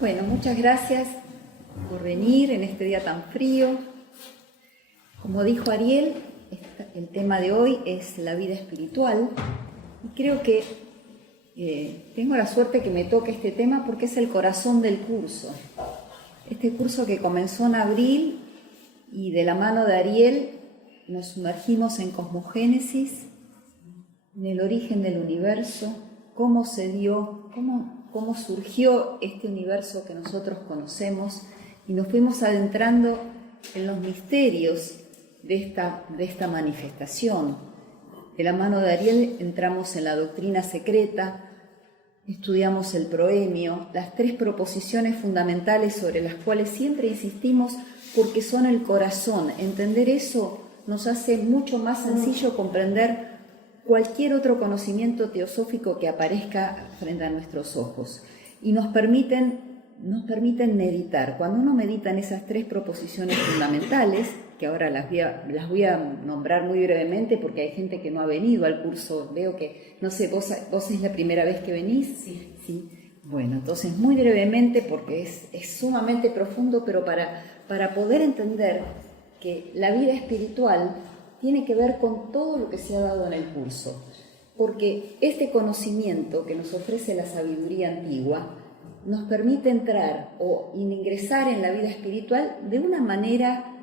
Bueno, muchas gracias por venir en este día tan frío. Como dijo Ariel, el tema de hoy es la vida espiritual y creo que tengo la suerte que me toque este tema porque es el corazón del curso. Este curso que comenzó en abril y de la mano de Ariel nos sumergimos en cosmogénesis, en el origen del universo, cómo se dio, cómo surgió este universo que nosotros conocemos y nos fuimos adentrando en los misterios de esta manifestación. De la mano de Ariel entramos en la doctrina secreta, estudiamos el proemio, las 3 proposiciones fundamentales sobre las cuales siempre insistimos porque son el corazón. Entender eso nos hace mucho más sencillo comprender cualquier otro conocimiento teosófico que aparezca frente a nuestros ojos y nos permiten meditar. Cuando uno medita en esas 3 proposiciones fundamentales, que ahora las voy a nombrar muy brevemente porque hay gente que no ha venido al curso, veo que, no sé, ¿vos es la primera vez que venís? Sí. Bueno, entonces muy brevemente porque es sumamente profundo, pero para poder entender que la vida espiritual tiene que ver con todo lo que se ha dado en el curso, porque este conocimiento que nos ofrece la sabiduría antigua nos permite entrar o ingresar en la vida espiritual de una manera,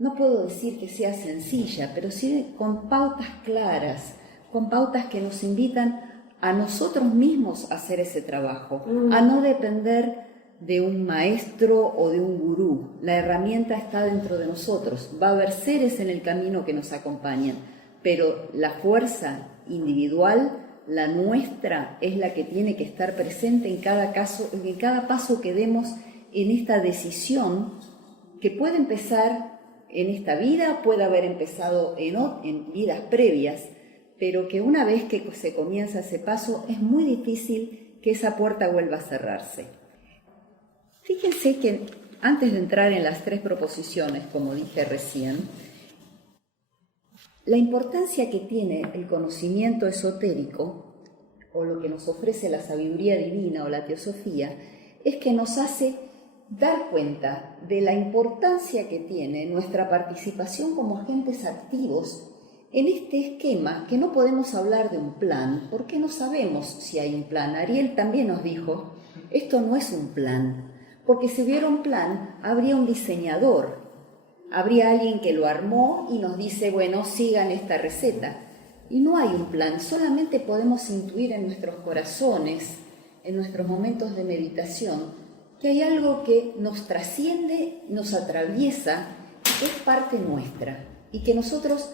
no puedo decir que sea sencilla, pero sí con pautas claras, con pautas que nos invitan a nosotros mismos a hacer ese trabajo, a no depender de un maestro o de un gurú. La herramienta está dentro de nosotros. Va a haber seres en el camino que nos acompañan, pero la fuerza individual, la nuestra, es la que tiene que estar presente en cada paso que demos en esta decisión que puede empezar en esta vida, puede haber empezado en vidas previas, pero que una vez que se comienza ese paso es muy difícil que esa puerta vuelva a cerrarse. Fíjense que antes de entrar en las 3 proposiciones, como dije recién, la importancia que tiene el conocimiento esotérico, o lo que nos ofrece la sabiduría divina o la teosofía, es que nos hace dar cuenta de la importancia que tiene nuestra participación como agentes activos en este esquema, que no podemos hablar de un plan, porque no sabemos si hay un plan. Ariel también nos dijo, esto no es un plan, porque si hubiera un plan, habría un diseñador, habría alguien que lo armó y nos dice, bueno, sigan esta receta. Y no hay un plan, solamente podemos intuir en nuestros corazones, en nuestros momentos de meditación, que hay algo que nos trasciende, nos atraviesa, que es parte nuestra, y que nosotros,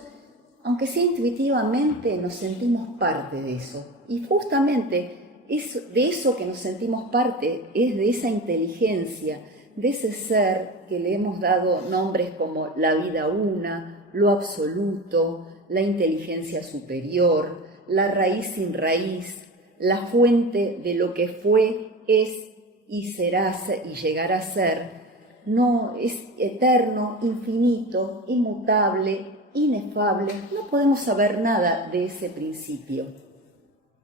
aunque sea intuitivamente, nos sentimos parte de eso. Y justamente de eso que nos sentimos parte es de esa inteligencia, de ese ser que le hemos dado nombres como la vida una, lo absoluto, la inteligencia superior, la raíz sin raíz, la fuente de lo que fue, es y será y llegará a ser. No es eterno, infinito, inmutable, inefable. No podemos saber nada de ese principio.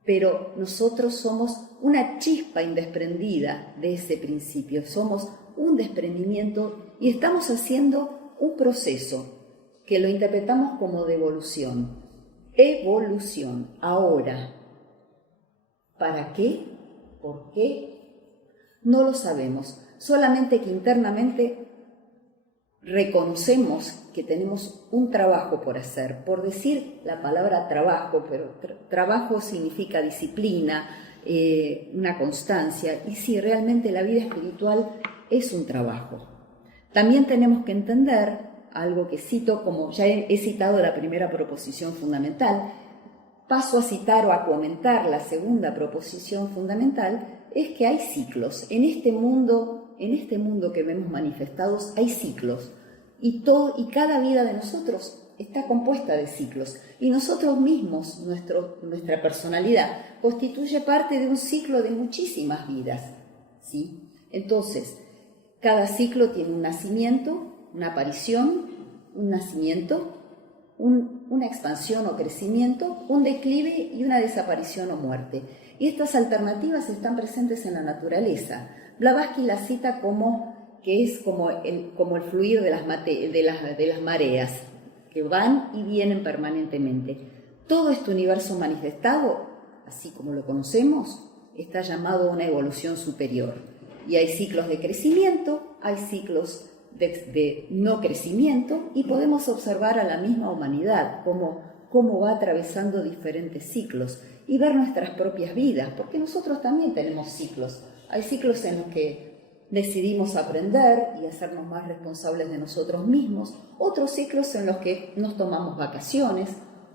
Pero nosotros somos una chispa indesprendida de ese principio, somos un desprendimiento y estamos haciendo un proceso que lo interpretamos como de evolución. Evolución, ahora. ¿Para qué? ¿Por qué? No lo sabemos, solamente que internamente reconocemos que tenemos un trabajo por hacer, por decir la palabra trabajo, pero trabajo significa disciplina, una constancia, y sí, realmente la vida espiritual es un trabajo. También tenemos que entender algo que cito, como ya he citado la primera proposición fundamental, paso a citar o a comentar la segunda proposición fundamental, es que hay ciclos. En este mundo que vemos manifestados hay ciclos y cada vida de nosotros está compuesta de ciclos y nosotros mismos, nuestra personalidad, constituye parte de un ciclo de muchísimas vidas, ¿sí? Entonces, cada ciclo tiene un nacimiento, una aparición, un nacimiento, una expansión o crecimiento, un declive y una desaparición o muerte. Y estas alternativas están presentes en la naturaleza. Blavatsky la cita como que es como el fluir de las mareas, que van y vienen permanentemente. Todo este universo manifestado, así como lo conocemos, está llamado a una evolución superior. Y hay ciclos de crecimiento, hay ciclos de no crecimiento, y podemos observar a la misma humanidad cómo va atravesando diferentes ciclos y ver nuestras propias vidas, porque nosotros también tenemos ciclos. Hay ciclos en los que decidimos aprender y hacernos más responsables de nosotros mismos, otros ciclos en los que nos tomamos vacaciones,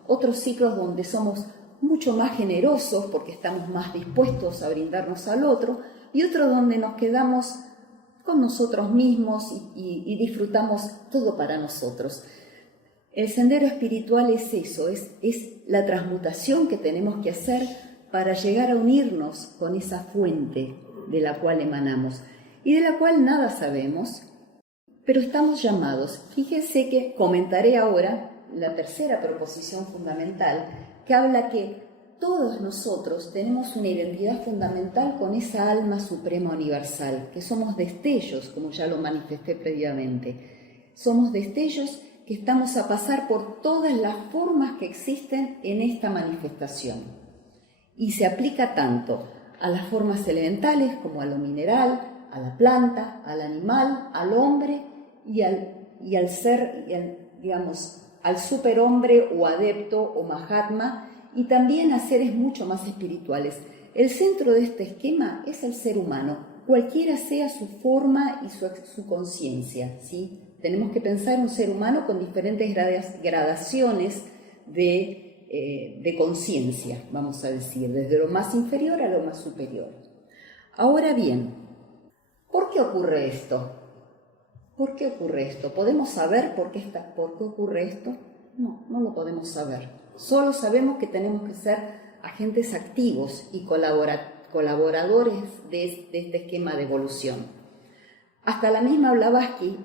otros ciclos donde somos mucho más generosos porque estamos más dispuestos a brindarnos al otro, y otros donde nos quedamos con nosotros mismos y disfrutamos todo para nosotros. El sendero espiritual es eso, es la transmutación que tenemos que hacer para llegar a unirnos con esa fuente de la cual emanamos y de la cual nada sabemos, pero estamos llamados. Fíjense que comentaré ahora la tercera proposición fundamental, que habla que todos nosotros tenemos una identidad fundamental con esa alma suprema universal, que somos destellos, como ya lo manifesté previamente. Somos destellos que estamos a pasar por todas las formas que existen en esta manifestación. Y se aplica tanto a las formas elementales como a lo mineral, a la planta, al animal, al hombre y al ser, al superhombre o adepto o mahatma, y también a seres mucho más espirituales. El centro de este esquema es el ser humano, cualquiera sea su forma y su conciencia, ¿sí? Tenemos que pensar un ser humano con diferentes gradaciones de conciencia, vamos a decir, desde lo más inferior a lo más superior. Ahora bien, ¿por qué ocurre esto? ¿Por qué ocurre esto? ¿Podemos saber por qué ocurre esto? No, no lo podemos saber. Solo sabemos que tenemos que ser agentes activos y colaboradores de este esquema de evolución. Hasta la misma Blavatsky,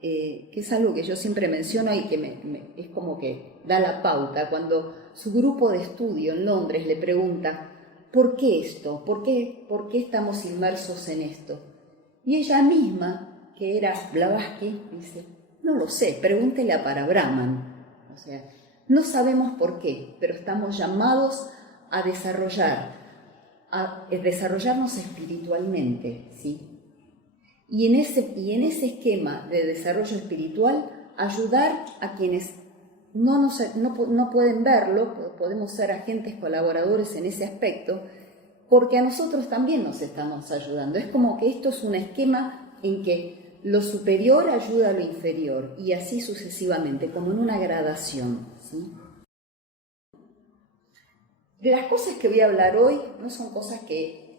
que es algo que yo siempre menciono y que es como que da la pauta, cuando su grupo de estudio en Londres le pregunta ¿por qué esto? ¿Por qué estamos inmersos en esto? Y ella misma, que era Blavatsky, dice, no lo sé, pregúntele a Parabrahman. O sea, no sabemos por qué, pero estamos llamados a desarrollarnos espiritualmente, ¿sí? Y en ese esquema de desarrollo espiritual, ayudar a quienes no pueden verlo, podemos ser agentes colaboradores en ese aspecto, porque a nosotros también nos estamos ayudando. Es como que esto es un esquema en que lo superior ayuda a lo inferior y así sucesivamente, como en una gradación, ¿sí? De las cosas que voy a hablar hoy no son cosas que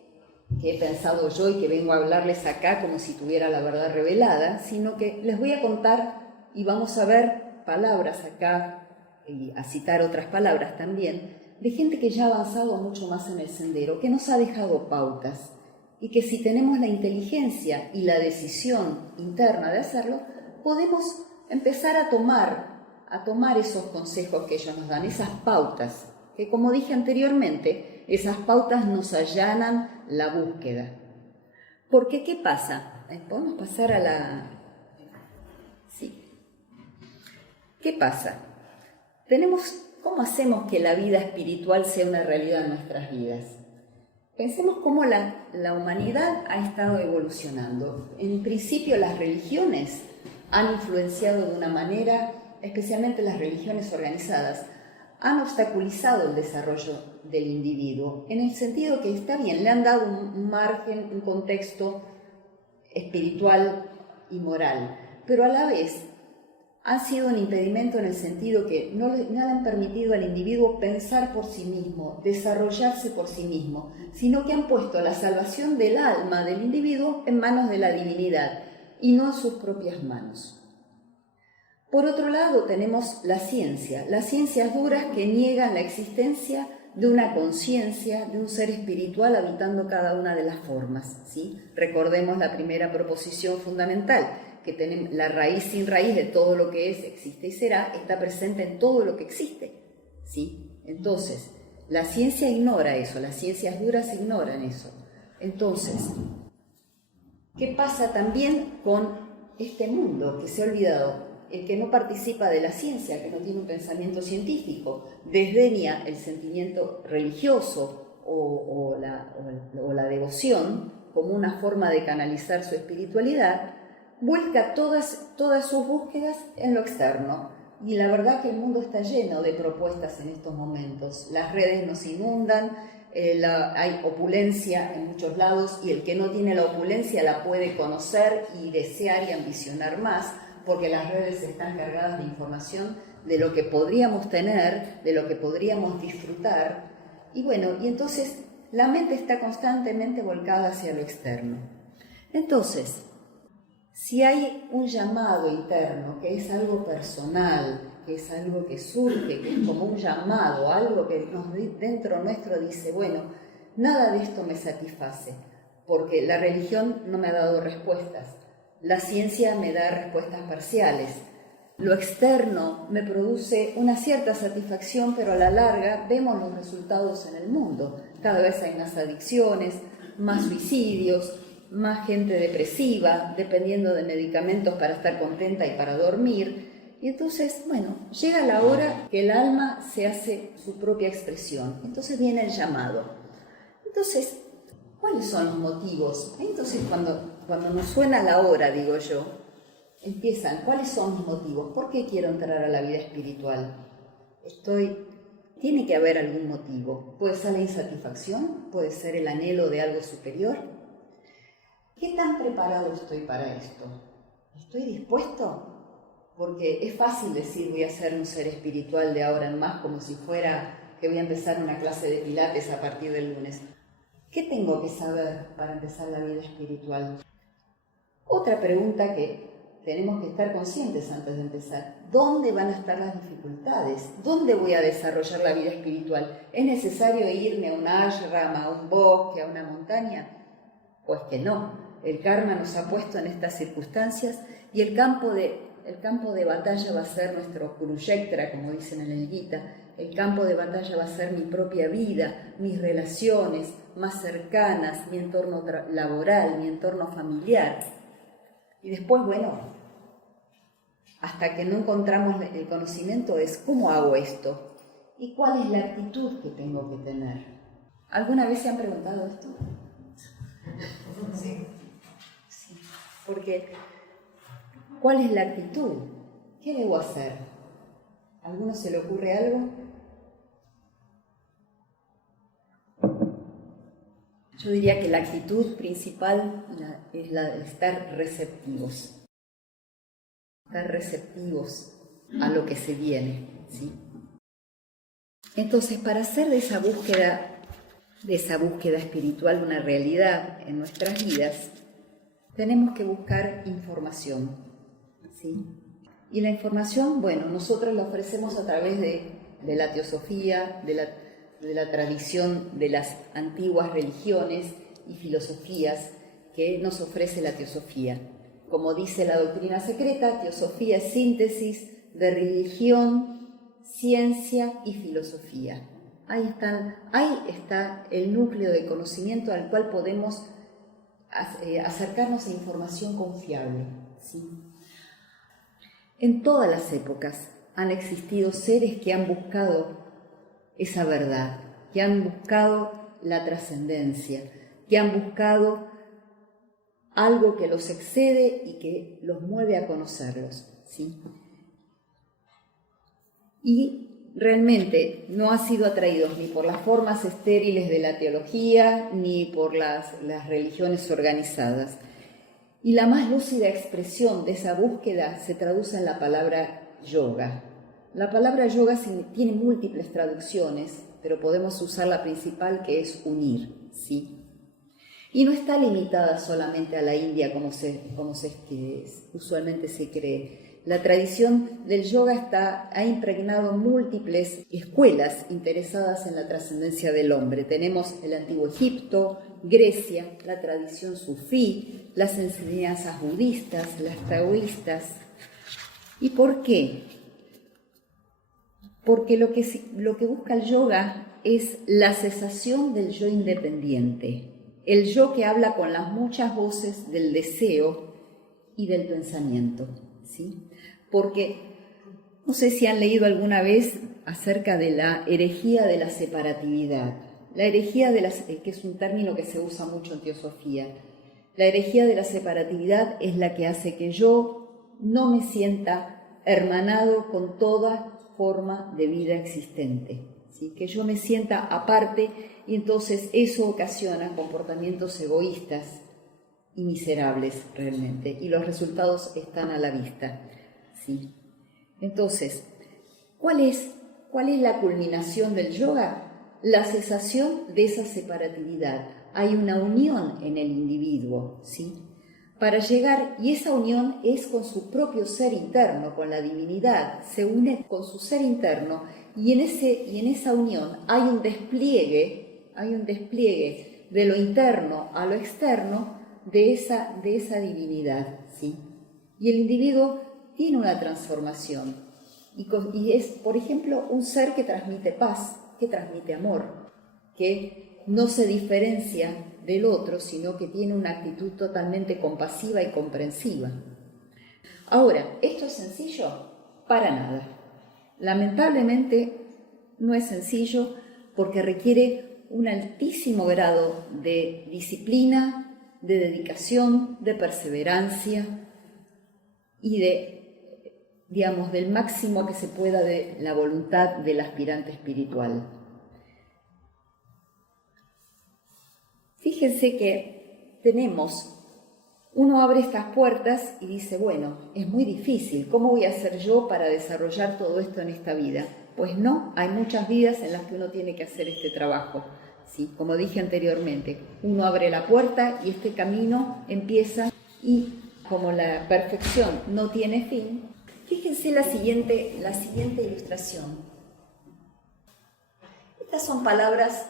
he pensado yo y que vengo a hablarles acá como si tuviera la verdad revelada, sino que les voy a contar y vamos a ver palabras acá y a citar otras palabras también de gente que ya ha avanzado mucho más en el sendero, que nos ha dejado pautas y que si tenemos la inteligencia y la decisión interna de hacerlo, podemos empezar a tomar esos consejos que ellos nos dan, esas pautas, que como dije anteriormente, esas pautas nos allanan la búsqueda. Porque, ¿qué pasa? Podemos pasar a la... Sí. ¿Qué pasa? ¿Cómo hacemos que la vida espiritual sea una realidad en nuestras vidas? Pensemos cómo la humanidad ha estado evolucionando. En principio, las religiones han influenciado de una manera, especialmente las religiones organizadas, han obstaculizado el desarrollo del individuo, en el sentido que está bien, le han dado un margen, un contexto espiritual y moral, pero a la vez han sido un impedimento en el sentido que no le han permitido al individuo pensar por sí mismo, desarrollarse por sí mismo, sino que han puesto la salvación del alma del individuo en manos de la divinidad y no en sus propias manos. Por otro lado, tenemos las ciencias duras que niegan la existencia de una conciencia, de un ser espiritual habitando cada una de las formas, ¿sí? Recordemos la primera proposición fundamental, que tenemos la raíz sin raíz de todo lo que es, existe y será, está presente en todo lo que existe, ¿sí? Entonces, la ciencia ignora eso, las ciencias duras ignoran eso. Entonces, ¿Qué pasa también con este mundo que se ha olvidado? El que no participa de la ciencia, que no tiene un pensamiento científico, desdeña el sentimiento religioso o la devoción como una forma de canalizar su espiritualidad, vuelca todas sus búsquedas en lo externo. Y la verdad que el mundo está lleno de propuestas en estos momentos. Las redes nos inundan, hay opulencia en muchos lados, y el que no tiene la opulencia la puede conocer y desear y ambicionar más, porque las redes están cargadas de información de lo que podríamos tener, de lo que podríamos disfrutar. Y bueno, y entonces la mente está constantemente volcada hacia lo externo. Entonces, si hay un llamado interno, que es algo personal, que es algo que surge, que es como un llamado, algo que dentro nuestro dice, bueno, nada de esto me satisface, porque la religión no me ha dado respuestas, la ciencia me da respuestas parciales, lo externo me produce una cierta satisfacción, pero a la larga vemos los resultados en el mundo. Cada vez hay más adicciones, más suicidios, más gente depresiva, dependiendo de medicamentos para estar contenta y para dormir. Y entonces, bueno, llega la hora que el alma se hace su propia expresión. Entonces viene el llamado. Entonces, ¿cuáles son los motivos? Entonces, cuando nos suena la hora, digo yo, empiezan, ¿cuáles son mis motivos? ¿Por qué quiero entrar a la vida espiritual? Tiene que haber algún motivo. Puede ser la insatisfacción, puede ser el anhelo de algo superior. ¿Qué tan preparado estoy para esto? ¿Estoy dispuesto? Porque es fácil decir voy a ser un ser espiritual de ahora en más, como si fuera que voy a empezar una clase de pilates a partir del lunes. ¿Qué tengo que saber para empezar la vida espiritual? Otra pregunta que tenemos que estar conscientes antes de empezar. ¿Dónde van a estar las dificultades? ¿Dónde voy a desarrollar la vida espiritual? ¿Es necesario irme a un ashram, a un bosque, a una montaña? Pues que no. El karma nos ha puesto en estas circunstancias y el campo de batalla va a ser nuestro Kurukshetra, como dicen en el Gita. El campo de batalla va a ser mi propia vida, mis relaciones más cercanas, mi entorno laboral, mi entorno familiar. Y después, bueno, hasta que no encontramos el conocimiento es ¿cómo hago esto? ¿Y cuál es la actitud que tengo que tener? ¿Alguna vez se han preguntado esto? Sí. Porque, ¿cuál es la actitud? ¿Qué debo hacer? ¿A alguno se le ocurre algo? Yo diría que la actitud principal es la de estar receptivos. Estar receptivos a lo que se viene, ¿sí? Entonces, para hacer de esa búsqueda espiritual una realidad en nuestras vidas, tenemos que buscar información, ¿sí? Y la información, bueno, nosotros la ofrecemos a través de la teosofía, de la tradición de las antiguas religiones y filosofías que nos ofrece la teosofía. Como dice la doctrina secreta, teosofía es síntesis de religión, ciencia y filosofía. Ahí está el núcleo de conocimiento al cual podemos acercarnos a información confiable, ¿sí? En todas las épocas han existido seres que han buscado esa verdad, que han buscado la trascendencia, que han buscado algo que los excede y que los mueve a conocerlos, ¿sí? Y realmente no han sido atraídos ni por las formas estériles de la teología ni por las religiones organizadas. Y la más lúcida expresión de esa búsqueda se traduce en la palabra yoga. La palabra yoga tiene múltiples traducciones, pero podemos usar la principal, que es unir, ¿sí? Y no está limitada solamente a la India como usualmente se cree. La tradición del yoga ha impregnado múltiples escuelas interesadas en la trascendencia del hombre. Tenemos el antiguo Egipto, Grecia, la tradición sufí, las enseñanzas budistas, las taoístas. ¿Y por qué? Porque lo que busca el yoga es la cesación del yo independiente. el yo que habla con las muchas voces del deseo y del pensamiento, ¿sí? Porque no sé si han leído alguna vez acerca de la herejía de la separatividad. La herejía que es un término que se usa mucho en teosofía. La herejía de la separatividad es la que hace que yo no me sienta hermanado con toda forma de vida existente, ¿sí? Que yo me sienta aparte, y entonces eso ocasiona comportamientos egoístas y miserables realmente, y los resultados están a la vista, ¿sí? Entonces, ¿cuál es la culminación del yoga? La cesación de esa separatividad. Hay una unión en el individuo, ¿sí? Para llegar, y esa unión es con su propio ser interno, con la divinidad, se une con su ser interno, y en esa unión hay un despliegue de lo interno a lo externo de esa divinidad, ¿sí? Y el individuo tiene una transformación, y es, por ejemplo, un ser que transmite paz, que transmite amor, que no se diferencia del otro, sino que tiene una actitud totalmente compasiva y comprensiva. Ahora, ¿esto es sencillo? Para nada. Lamentablemente no es sencillo, porque requiere un altísimo grado de disciplina, de dedicación, de perseverancia y del máximo que se pueda de la voluntad del aspirante espiritual. Fíjense que uno abre estas puertas y dice, bueno, es muy difícil, ¿cómo voy a hacer yo para desarrollar todo esto en esta vida? Pues no, hay muchas vidas en las que uno tiene que hacer este trabajo, ¿sí? Como dije anteriormente, uno abre la puerta y este camino empieza, y como la perfección no tiene fin, fíjense la siguiente ilustración. Estas son palabras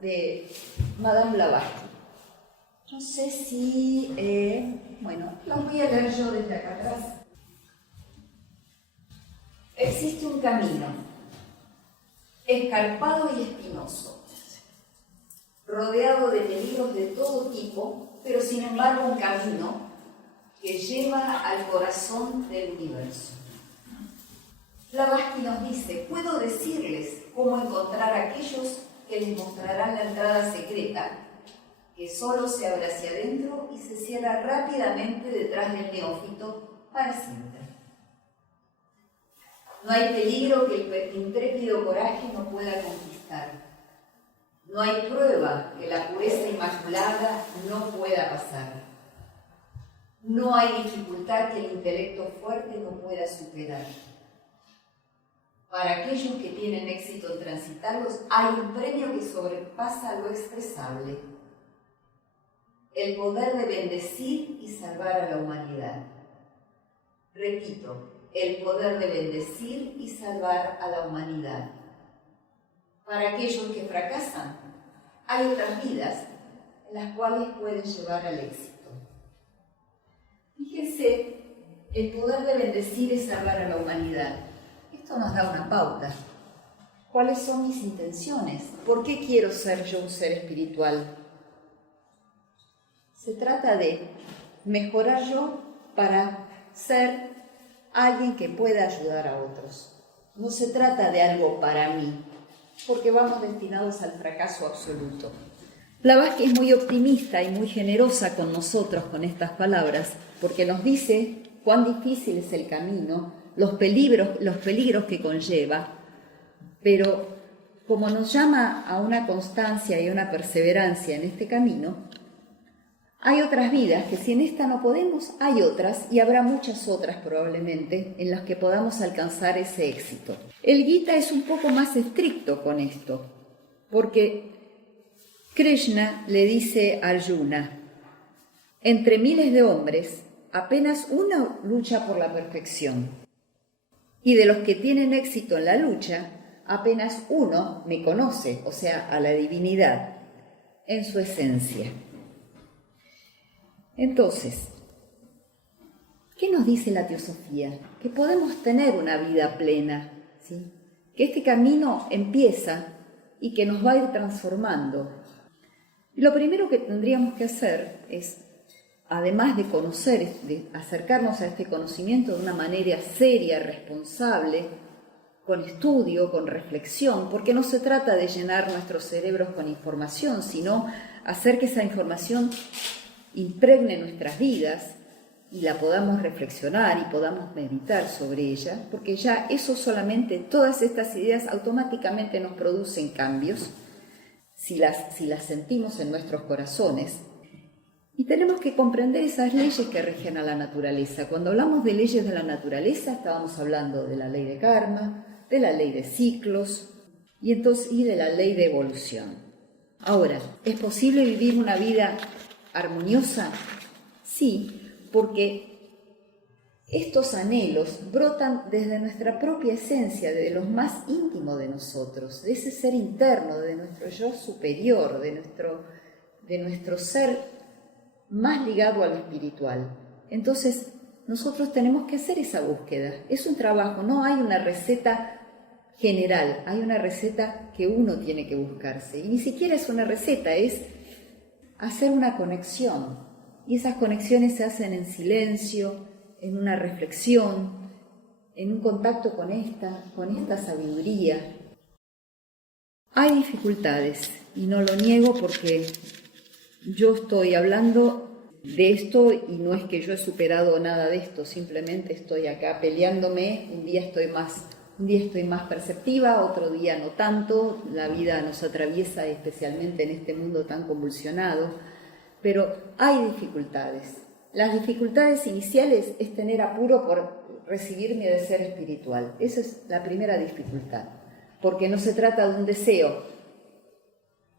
de Madame Blavatsky. No sé si, las voy a leer yo desde acá atrás. Existe un camino, escarpado y espinoso, rodeado de peligros de todo tipo, pero sin embargo un camino que lleva al corazón del universo. Blavatsky nos dice, puedo decirles cómo encontrar a aquellos que les mostrarán la entrada secreta, que solo se abre hacia adentro y se cierra rápidamente detrás del neófito para siempre. No hay peligro que el intrépido coraje no pueda conquistar. No hay prueba que la pureza inmaculada no pueda pasar. No hay dificultad que el intelecto fuerte no pueda superar. Para aquellos que tienen éxito en transitarlos, hay un premio que sobrepasa lo expresable: el poder de bendecir y salvar a la humanidad. Repito, el poder de bendecir y salvar a la humanidad. Para aquellos que fracasan, hay otras vidas en las cuales pueden llevar al éxito. Fíjense, el poder de bendecir y salvar a la humanidad. Esto nos da una pauta. ¿Cuáles son mis intenciones? ¿Por qué quiero ser yo un ser espiritual? Se trata de mejorar yo para ser alguien que pueda ayudar a otros. No se trata de algo para mí, porque vamos destinados al fracaso absoluto. Blavatsky es muy optimista y muy generosa con nosotros con estas palabras, porque nos dice cuán difícil es el camino, los peligros que conlleva, pero como nos llama a una constancia y a una perseverancia en este camino, hay otras vidas que si en esta no podemos, hay otras, y habrá muchas otras probablemente en las que podamos alcanzar ese éxito. El Gita es un poco más estricto con esto, porque Krishna le dice a Arjuna, entre miles de hombres, apenas uno lucha por la perfección, y de los que tienen éxito en la lucha, apenas uno me conoce, o sea, a la divinidad, en su esencia. Entonces, ¿qué nos dice la teosofía? Que podemos tener una vida plena, ¿sí? Que este camino empieza y que nos va a ir transformando. Y lo primero que tendríamos que hacer es, además de conocer, de acercarnos a este conocimiento de una manera seria, responsable, con estudio, con reflexión, porque no se trata de llenar nuestros cerebros con información, sino hacer que esa información impregne nuestras vidas y la podamos reflexionar y podamos meditar sobre ella, porque ya eso solamente, todas estas ideas automáticamente nos producen cambios si las sentimos en nuestros corazones. Y tenemos que comprender esas leyes que rigen a la naturaleza. Cuando hablamos de leyes de la naturaleza, estábamos hablando de la ley de karma, de la ley de ciclos y de la ley de evolución. Ahora, ¿es posible vivir una vida armoniosa? Sí, porque estos anhelos brotan desde nuestra propia esencia, de lo más íntimo de nosotros, de ese ser interno, de nuestro yo superior, de nuestro ser más ligado a lo espiritual. Entonces, nosotros tenemos que hacer esa búsqueda. Es un trabajo, no hay una receta general, hay una receta que uno tiene que buscarse. Y ni siquiera es una receta, es hacer una conexión. Y esas conexiones se hacen en silencio, en una reflexión, en un contacto con esta sabiduría. Hay dificultades, y no lo niego porque yo estoy hablando de esto y no es que yo he superado nada de esto, simplemente estoy acá peleándome, un día estoy más perceptiva, otro día no tanto, la vida nos atraviesa especialmente en este mundo tan convulsionado, pero hay dificultades. Las dificultades iniciales es tener apuro por recibir mi ser espiritual, esa es la primera dificultad, porque no se trata de un deseo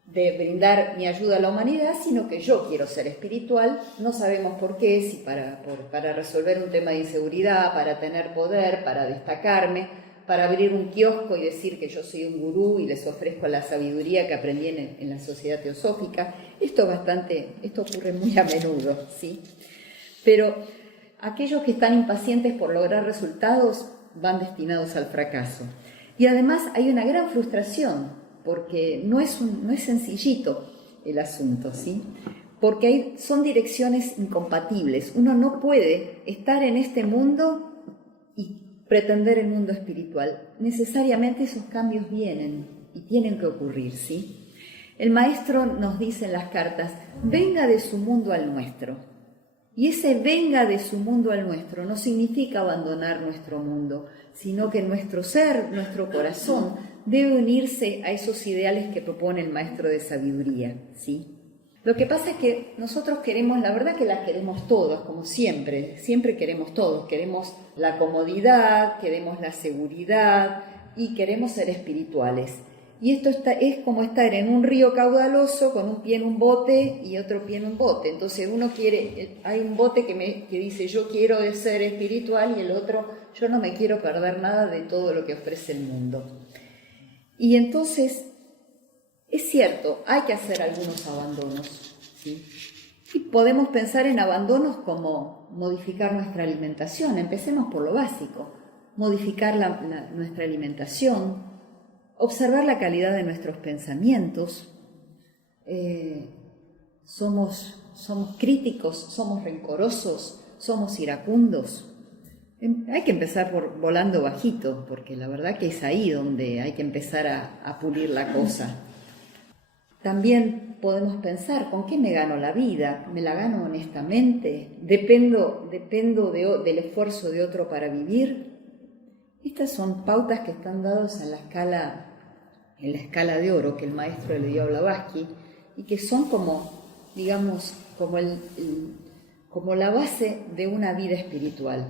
de brindar mi ayuda a la humanidad, sino que yo quiero ser espiritual, no sabemos por qué, si para resolver un tema de inseguridad, para tener poder, para destacarme, para abrir un kiosco y decir que yo soy un gurú y les ofrezco la sabiduría que aprendí en la sociedad teosófica. Esto ocurre muy a menudo, ¿sí? Pero aquellos que están impacientes por lograr resultados van destinados al fracaso. Y además hay una gran frustración, porque no es sencillito el asunto, ¿sí? Porque son direcciones incompatibles. Uno no puede estar en este mundo y pretender el mundo espiritual. Necesariamente esos cambios vienen y tienen que ocurrir, ¿sí? El maestro nos dice en las cartas, venga de su mundo al nuestro. Y ese venga de su mundo al nuestro no significa abandonar nuestro mundo, sino que nuestro ser, nuestro corazón, debe unirse a esos ideales que propone el maestro de sabiduría, ¿sí? Lo que pasa es que nosotros queremos, la verdad que las queremos todos, como siempre queremos todos, queremos la comodidad, queremos la seguridad y queremos ser espirituales. Y esto es como estar en un río caudaloso con un pie en un bote y otro pie en un bote. Entonces hay un bote que dice yo quiero ser espiritual y el otro yo no me quiero perder nada de todo lo que ofrece el mundo. Y entonces, es cierto, hay que hacer algunos abandonos, ¿sí? Y podemos pensar en abandonos como modificar nuestra alimentación. Empecemos por lo básico, modificar nuestra alimentación, observar la calidad de nuestros pensamientos. Somos críticos, somos rencorosos, somos iracundos. Hay que empezar por volando bajito, porque la verdad que es ahí donde hay que empezar a pulir la cosa. También podemos pensar, ¿con qué me gano la vida? ¿Me la gano honestamente? ¿Dependo del esfuerzo de otro para vivir? Estas son pautas que están dadas en la escala de oro que el maestro le dio a Blavatsky y que son como la base de una vida espiritual.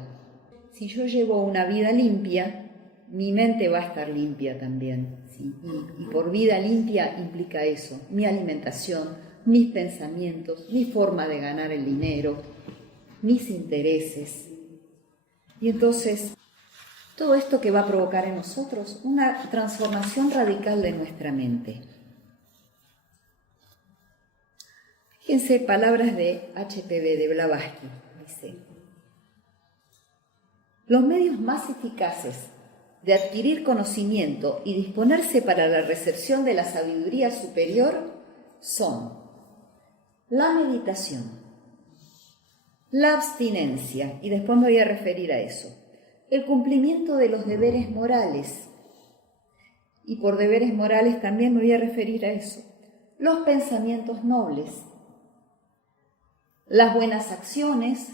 Si yo llevo una vida limpia, mi mente va a estar limpia también, ¿sí? Y por vida limpia implica eso, mi alimentación, mis pensamientos, mi forma de ganar el dinero, mis intereses. Y entonces, todo esto que va a provocar en nosotros una transformación radical de nuestra mente. Fíjense, palabras de HPB, de Blavatsky, dice: los medios más eficaces de adquirir conocimiento y disponerse para la recepción de la sabiduría superior son la meditación, la abstinencia, y después me voy a referir a eso, el cumplimiento de los deberes morales, y por deberes morales también me voy a referir a eso, los pensamientos nobles, las buenas acciones,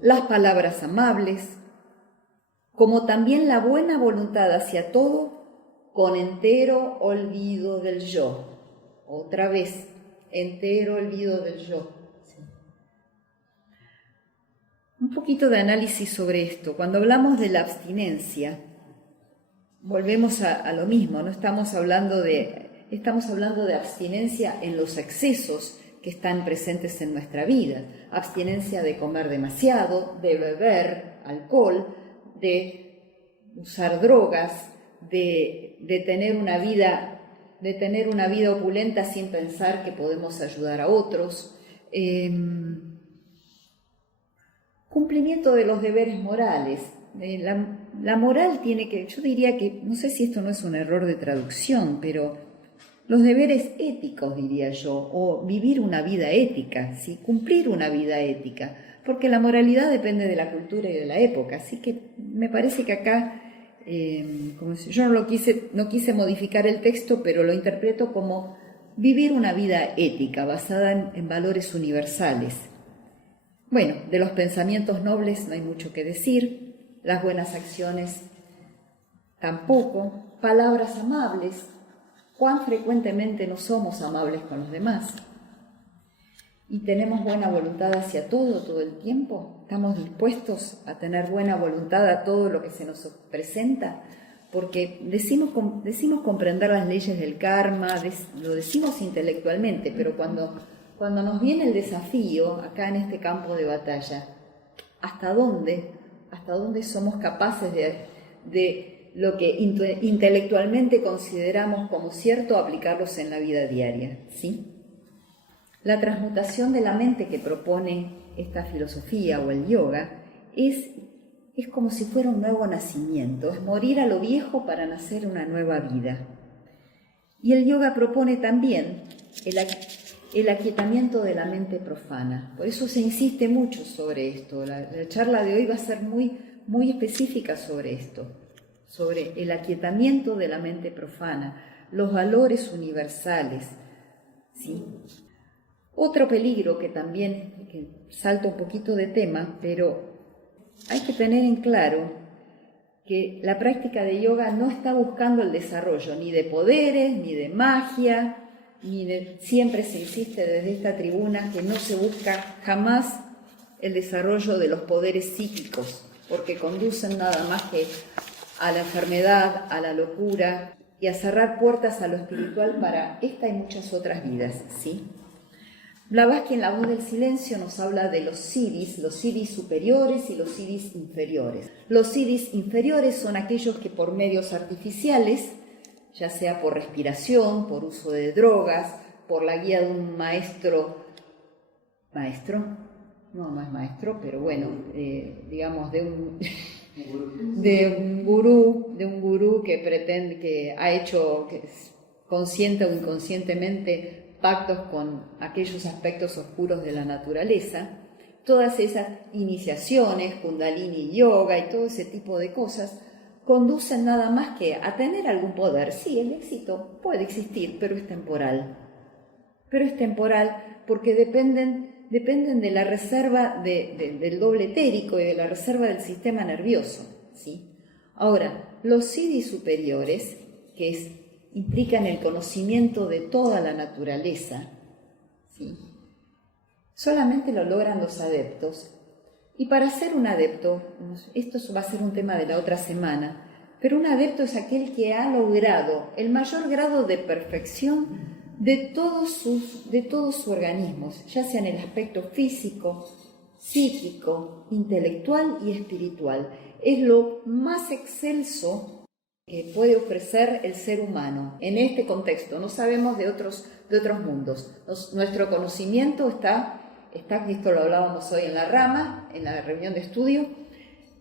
las palabras amables, como también la buena voluntad hacia todo con entero olvido del yo. Otra vez, entero olvido del yo. Sí. Un poquito de análisis sobre esto. Cuando hablamos de la abstinencia, volvemos a lo mismo, no estamos hablando de abstinencia en los excesos que están presentes en nuestra vida, abstinencia de comer demasiado, de beber alcohol, de usar drogas, de tener una vida opulenta sin pensar que podemos ayudar a otros, cumplimiento de los deberes morales. La moral tiene que, yo diría que, no sé si esto no es un error de traducción, pero los deberes éticos, diría yo, o vivir una vida ética, ¿sí? Cumplir una vida ética, porque la moralidad depende de la cultura y de la época, así que me parece que acá, yo no quise modificar el texto, pero lo interpreto como vivir una vida ética, basada en valores universales. Bueno, de los pensamientos nobles no hay mucho que decir, las buenas acciones tampoco, palabras amables. ¿Cuán frecuentemente no somos amables con los demás? ¿Y tenemos buena voluntad hacia todo el tiempo? ¿Estamos dispuestos a tener buena voluntad a todo lo que se nos presenta? Porque decimos comprender las leyes del karma, lo decimos intelectualmente, pero cuando nos viene el desafío, acá en este campo de batalla, ¿hasta dónde somos capaces de lo que intelectualmente consideramos como cierto, aplicarlos en la vida diaria, ¿sí? La transmutación de la mente que propone esta filosofía o el yoga es como si fuera un nuevo nacimiento, es morir a lo viejo para nacer una nueva vida. Y el yoga propone también el aquietamiento de la mente profana. Por eso se insiste mucho sobre esto. La charla de hoy va a ser muy, muy específica sobre esto, sobre el aquietamiento de la mente profana, los valores universales, ¿sí? Otro peligro que salta un poquito de tema, pero hay que tener en claro que la práctica de yoga no está buscando el desarrollo ni de poderes, ni de magia, siempre se insiste desde esta tribuna que no se busca jamás el desarrollo de los poderes psíquicos, porque conducen nada más que a la enfermedad, a la locura y a cerrar puertas a lo espiritual para esta y muchas otras vidas, ¿sí? Blavatsky en La voz del silencio nos habla de los siddhis superiores y los siddhis inferiores. Los siddhis inferiores son aquellos que por medios artificiales, ya sea por respiración, por uso de drogas, por la guía de un maestro, no es maestro, pero bueno, digamos de un gurú que pretende, que ha hecho, que es consciente o inconscientemente, pactos con aquellos aspectos oscuros de la naturaleza. Todas esas iniciaciones, Kundalini Yoga y todo ese tipo de cosas conducen nada más que a tener algún poder. Sí, el éxito puede existir, pero es temporal. Pero es temporal porque dependen de la reserva del doble etérico y de la reserva del sistema nervioso, ¿sí? Ahora, los siddhis superiores, que implican el conocimiento de toda la naturaleza, ¿sí? Solamente lo logran los adeptos. Y para ser un adepto, esto va a ser un tema de la otra semana, pero un adepto es aquel que ha logrado el mayor grado de perfección de todos sus organismos, ya sea en el aspecto físico, psíquico, intelectual y espiritual. Es lo más excelso que puede ofrecer el ser humano en este contexto. No sabemos de otros mundos. Nuestro conocimiento está, esto lo hablábamos hoy en la rama, en la reunión de estudio,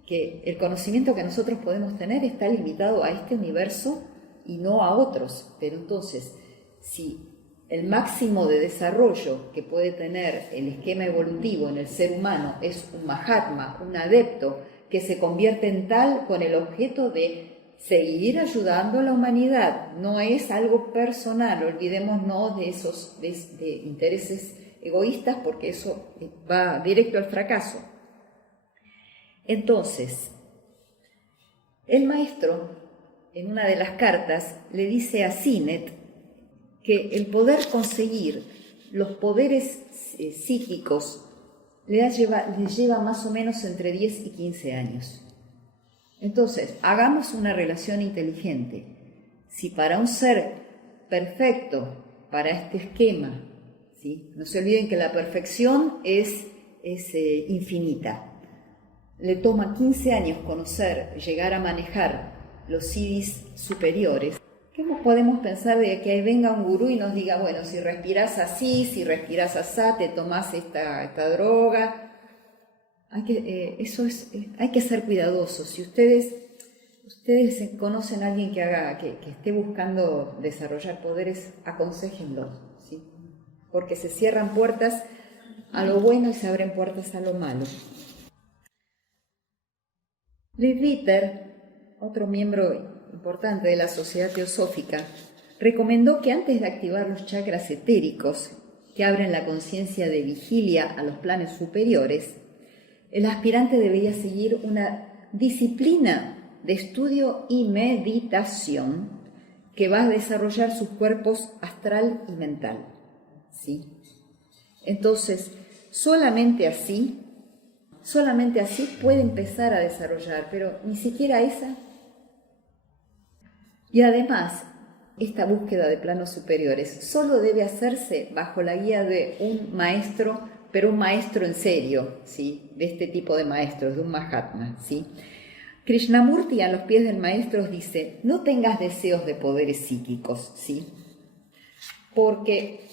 que el conocimiento que nosotros podemos tener está limitado a este universo y no a otros. Pero entonces, si el máximo de desarrollo que puede tener el esquema evolutivo en el ser humano es un Mahatma, un adepto, que se convierte en tal con el objeto de seguir ayudando a la humanidad. No es algo personal, olvidémonos de esos de intereses egoístas, porque eso va directo al fracaso. Entonces, el maestro, en una de las cartas, le dice a Sinet que el poder conseguir los poderes psíquicos le lleva más o menos entre 10 y 15 años. Entonces, hagamos una relación inteligente. Si para un ser perfecto, para este esquema, ¿sí? No se olviden que la perfección es infinita. Le toma 15 años conocer, llegar a manejar los siddhis superiores. ¿Qué podemos pensar de que venga un gurú y nos diga, bueno, si respiras así, si respiras así, te tomás esta droga? Hay que ser cuidadosos. Si ustedes conocen a alguien que esté buscando desarrollar poderes, aconséjenlo, ¿sí? Porque se cierran puertas a lo bueno y se abren puertas a lo malo. Leadbeater, otro miembro importante de la Sociedad Teosófica, recomendó que antes de activar los chakras etéricos, que abren la conciencia de vigilia a los planes superiores, el aspirante debería seguir una disciplina de estudio y meditación que va a desarrollar sus cuerpos astral y mental, ¿sí? Entonces, solamente así puede empezar a desarrollar, pero ni siquiera esa. Y además, esta búsqueda de planos superiores solo debe hacerse bajo la guía de un maestro, pero un maestro en serio, ¿sí? De este tipo de maestros, de un Mahatma, ¿sí? Krishnamurti, a los pies del maestro, dice: no tengas deseos de poderes psíquicos, ¿sí? Porque,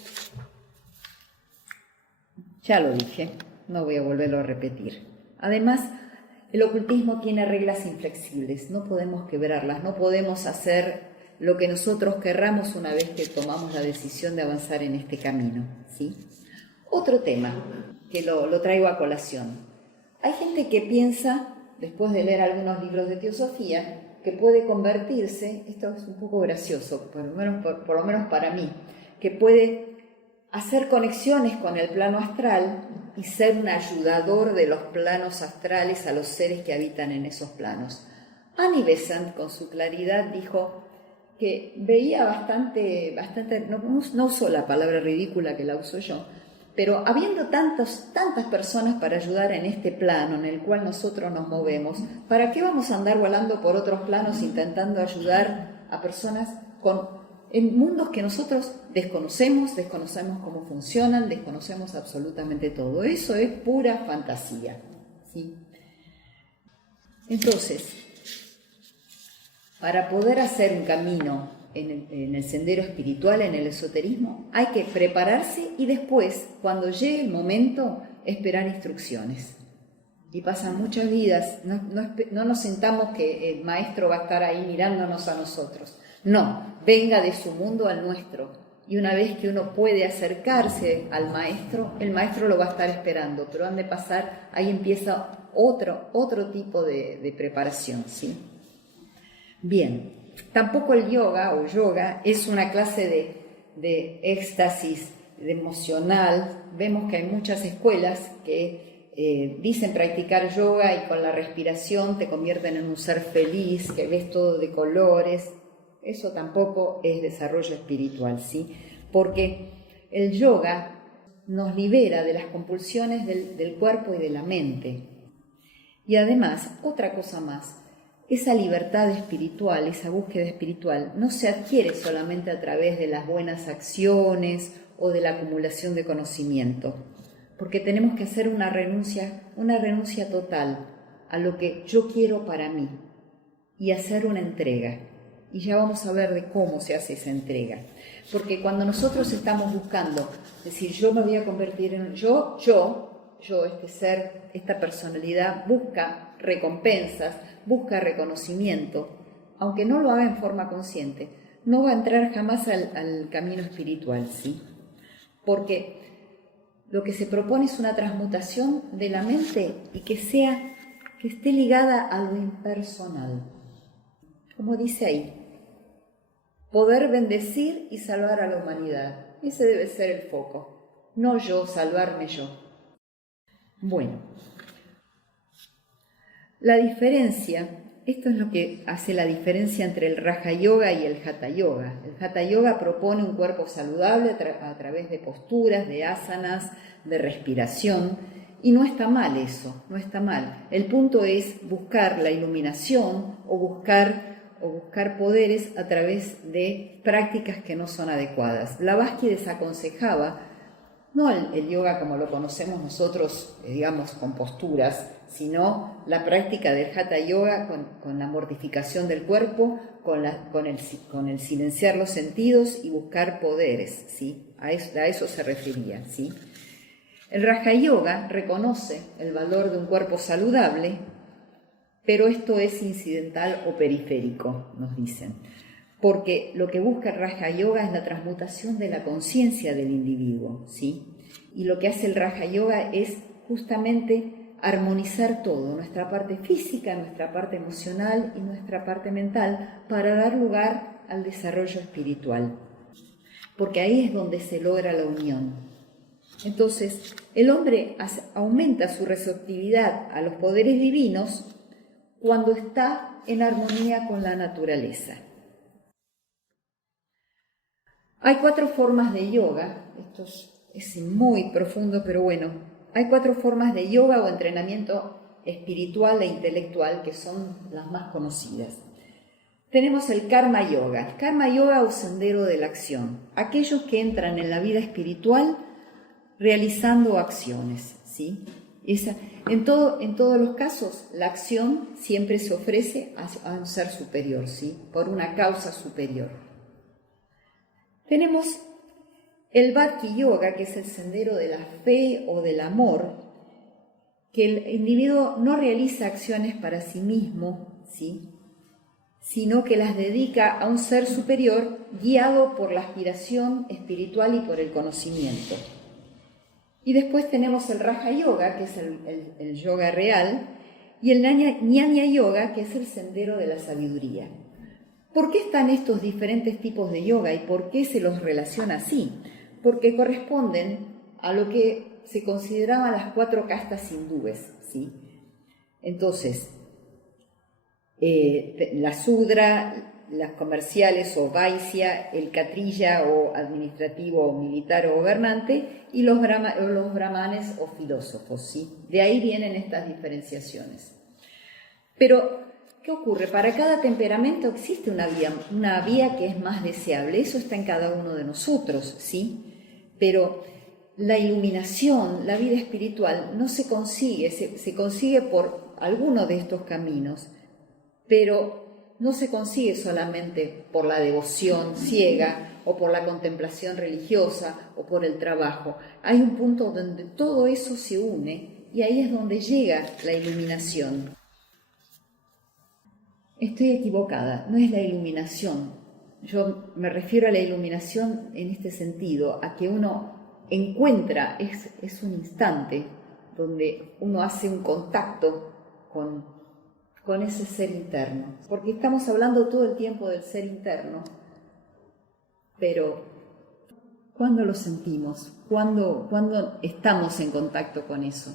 ya lo dije, no voy a volverlo a repetir. Además, el ocultismo tiene reglas inflexibles, no podemos quebrarlas, no podemos hacer lo que nosotros querramos una vez que tomamos la decisión de avanzar en este camino, ¿sí? Otro tema que lo traigo a colación. Hay gente que piensa, después de leer algunos libros de teosofía, que puede convertirse, esto es un poco gracioso, por lo menos para mí, que puede hacer conexiones con el plano astral y ser un ayudador de los planos astrales a los seres que habitan en esos planos. Annie Besant, con su claridad, dijo que veía bastante no usó la palabra ridícula que la uso yo, pero habiendo tantas personas para ayudar en este plano en el cual nosotros nos movemos, ¿para qué vamos a andar volando por otros planos intentando ayudar a personas en mundos que nosotros desconocemos cómo funcionan, desconocemos absolutamente todo? Eso es pura fantasía, ¿sí? Entonces, para poder hacer un camino en el sendero espiritual, en el esoterismo, hay que prepararse y después, cuando llegue el momento, esperar instrucciones. Y pasan muchas vidas, no nos sentamos que el maestro va a estar ahí mirándonos a nosotros. No, venga de su mundo al nuestro. Y una vez que uno puede acercarse al maestro, el maestro lo va a estar esperando, pero han de pasar, ahí empieza otro tipo de preparación, ¿sí? Bien, tampoco el yoga o yoga es una clase de éxtasis emocional. Vemos que hay muchas escuelas que dicen practicar yoga y con la respiración te convierten en un ser feliz, que ves todo de colores. Eso tampoco es desarrollo espiritual, ¿sí? Porque el yoga nos libera de las compulsiones del cuerpo y de la mente. Y además, otra cosa más, esa libertad espiritual, esa búsqueda espiritual, no se adquiere solamente a través de las buenas acciones o de la acumulación de conocimiento, porque tenemos que hacer una renuncia total a lo que yo quiero para mí y hacer una entrega. Y ya vamos a ver de cómo se hace esa entrega. Porque cuando nosotros estamos buscando, decir, yo me voy a convertir en yo, este ser, esta personalidad, busca recompensas, busca reconocimiento, aunque no lo haga en forma consciente, no va a entrar jamás al camino espiritual, ¿sí? Porque lo que se propone es una transmutación de la mente y que esté ligada a lo impersonal. Como dice ahí, poder bendecir y salvar a la humanidad. Ese debe ser el foco, no yo, salvarme yo. Bueno, la diferencia, esto es lo que hace la diferencia entre el Raja Yoga y el Hatha Yoga. El Hatha Yoga propone un cuerpo saludable a través de posturas, de asanas, de respiración, y no está mal eso, no está mal. El punto es buscar la iluminación o buscar poderes a través de prácticas que no son adecuadas. Blavatsky desaconsejaba no el yoga como lo conocemos nosotros, digamos, con posturas, sino la práctica del Hatha Yoga con la mortificación del cuerpo, con el silenciar los sentidos y buscar poderes, ¿sí? A eso se refería, ¿sí? El Raja Yoga reconoce el valor de un cuerpo saludable, pero esto es incidental o periférico, nos dicen, porque lo que busca el Raja Yoga es la transmutación de la conciencia del individuo, ¿sí? Y lo que hace el Raja Yoga es justamente armonizar todo, nuestra parte física, nuestra parte emocional y nuestra parte mental, para dar lugar al desarrollo espiritual, porque ahí es donde se logra la unión. Entonces, el hombre aumenta su receptividad a los poderes divinos cuando está en armonía con la naturaleza. Hay 4 formas de yoga, esto es muy profundo, pero bueno, hay 4 formas de yoga o entrenamiento espiritual e intelectual que son las más conocidas. Tenemos el Karma Yoga. Karma Yoga o sendero de la acción. Aquellos que entran en la vida espiritual realizando acciones, ¿sí? En todos los casos, la acción siempre se ofrece a un ser superior, ¿sí? Por una causa superior. Tenemos el Bhakti Yoga, que es el sendero de la fe o del amor, que el individuo no realiza acciones para sí mismo, ¿sí? Sino que las dedica a un ser superior guiado por la aspiración espiritual y por el conocimiento. Y después tenemos el Raja Yoga, que es el yoga real, y el Jnana Yoga, que es el sendero de la sabiduría. ¿Por qué están estos diferentes tipos de yoga y por qué se los relaciona así? Porque corresponden a lo que se consideraban las 4 castas hindúes, ¿sí? Entonces, la Sudra, las comerciales o Vaisya, el Kshatriya o administrativo o militar o gobernante, y los brahmanes o filósofos, ¿sí? De ahí vienen estas diferenciaciones. Pero, ¿qué ocurre? Para cada temperamento existe una vía que es más deseable, eso está en cada uno de nosotros, ¿sí? Pero la iluminación, la vida espiritual, no se consigue, se consigue por alguno de estos caminos, pero no se consigue solamente por la devoción ciega o por la contemplación religiosa o por el trabajo. Hay un punto donde todo eso se une y ahí es donde llega la iluminación. Estoy equivocada, no es la iluminación. Yo me refiero a la iluminación en este sentido, a que uno encuentra, es un instante donde uno hace un contacto con ese ser interno. Porque estamos hablando todo el tiempo del ser interno, pero ¿cuándo lo sentimos? ¿Cuándo estamos en contacto con eso?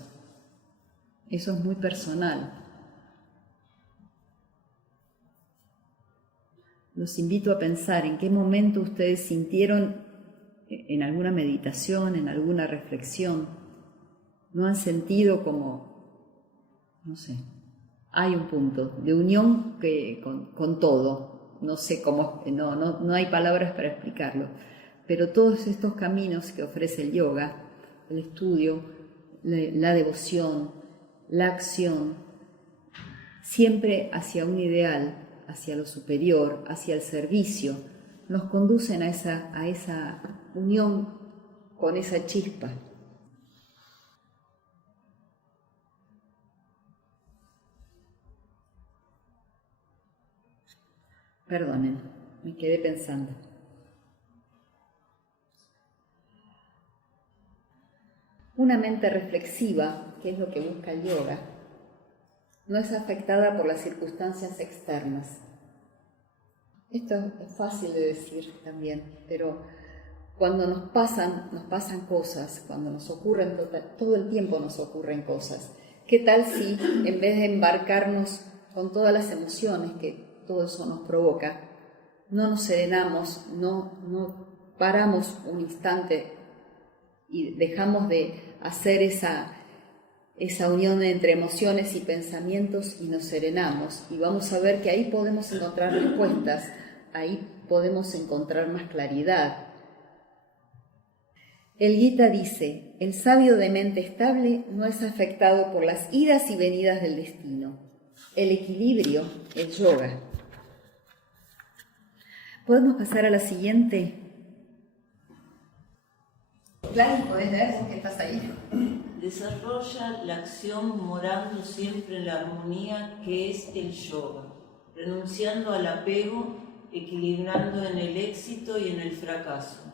Eso es muy personal. Los invito a pensar en qué momento ustedes sintieron en alguna meditación, en alguna reflexión, no han sentido como, no sé, hay un punto de unión con todo. No sé cómo, no hay palabras para explicarlo, pero todos estos caminos que ofrece el yoga, el estudio, la devoción, la acción, siempre hacia un ideal, hacia lo superior, hacia el servicio, nos conducen a esa unión con esa chispa. Perdonen, me quedé pensando. Una mente reflexiva, que es lo que busca el yoga, no es afectada por las circunstancias externas. Esto es fácil de decir también, pero cuando nos pasan cosas, cuando nos ocurren, todo el tiempo nos ocurren cosas. ¿Qué tal si en vez de embarcarnos con todas las emociones que todo eso nos provoca, no nos serenamos, no paramos un instante y dejamos de hacer esa unión entre emociones y pensamientos y nos serenamos? Y vamos a ver que ahí podemos encontrar respuestas, ahí podemos encontrar más claridad. El Gita dice: el sabio de mente estable no es afectado por las idas y venidas del destino. El equilibrio, el yoga. ¿Podemos pasar a la siguiente? Claro, ¿podés leer vos que estás ahí? Desarrolla la acción morando siempre en la armonía que es el yoga, renunciando al apego, equilibrando en el éxito y en el fracaso.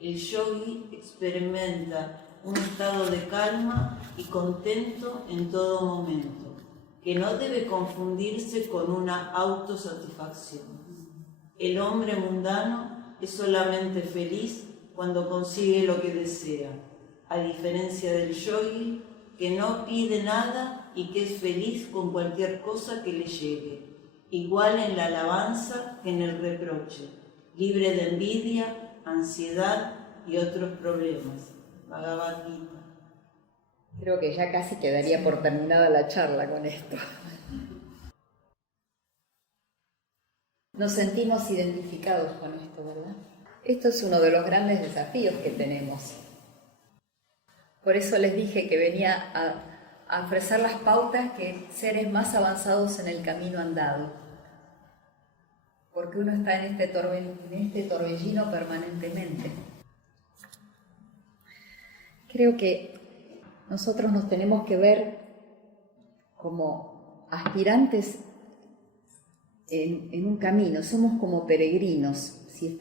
El yogi experimenta un estado de calma y contento en todo momento, que no debe confundirse con una autosatisfacción. El hombre mundano es solamente feliz cuando consigue lo que desea, a diferencia del yogi, que no pide nada y que es feliz con cualquier cosa que le llegue, igual en la alabanza que en el reproche, libre de envidia, ansiedad y otros problemas. Bhagavad Gita. Creo que ya casi quedaría por terminada la charla con esto. Nos sentimos identificados con esto, ¿verdad? Esto es uno de los grandes desafíos que tenemos. Por eso les dije que venía a ofrecer las pautas que seres más avanzados en el camino han dado. Porque uno está en este torbellino permanentemente. Creo que nosotros nos tenemos que ver como aspirantes en un camino, somos como peregrinos. Si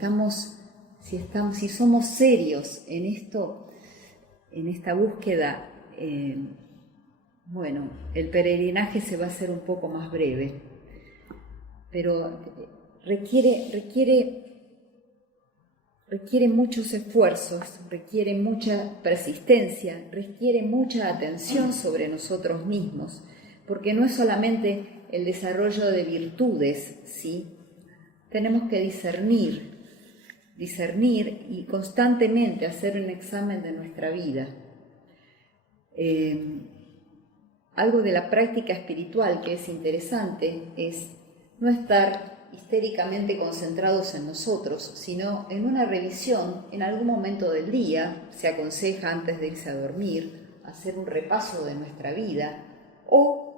somos serios en esto, en esta búsqueda, bueno, el peregrinaje se va a hacer un poco más breve, pero requiere muchos esfuerzos, requiere mucha persistencia, requiere mucha atención sobre nosotros mismos, porque no es solamente el desarrollo de virtudes, ¿sí? Tenemos que discernir y constantemente hacer un examen de nuestra vida. Algo de la práctica espiritual que es interesante es no estar histéricamente concentrados en nosotros, sino en una revisión en algún momento del día. Se aconseja antes de irse a dormir hacer un repaso de nuestra vida o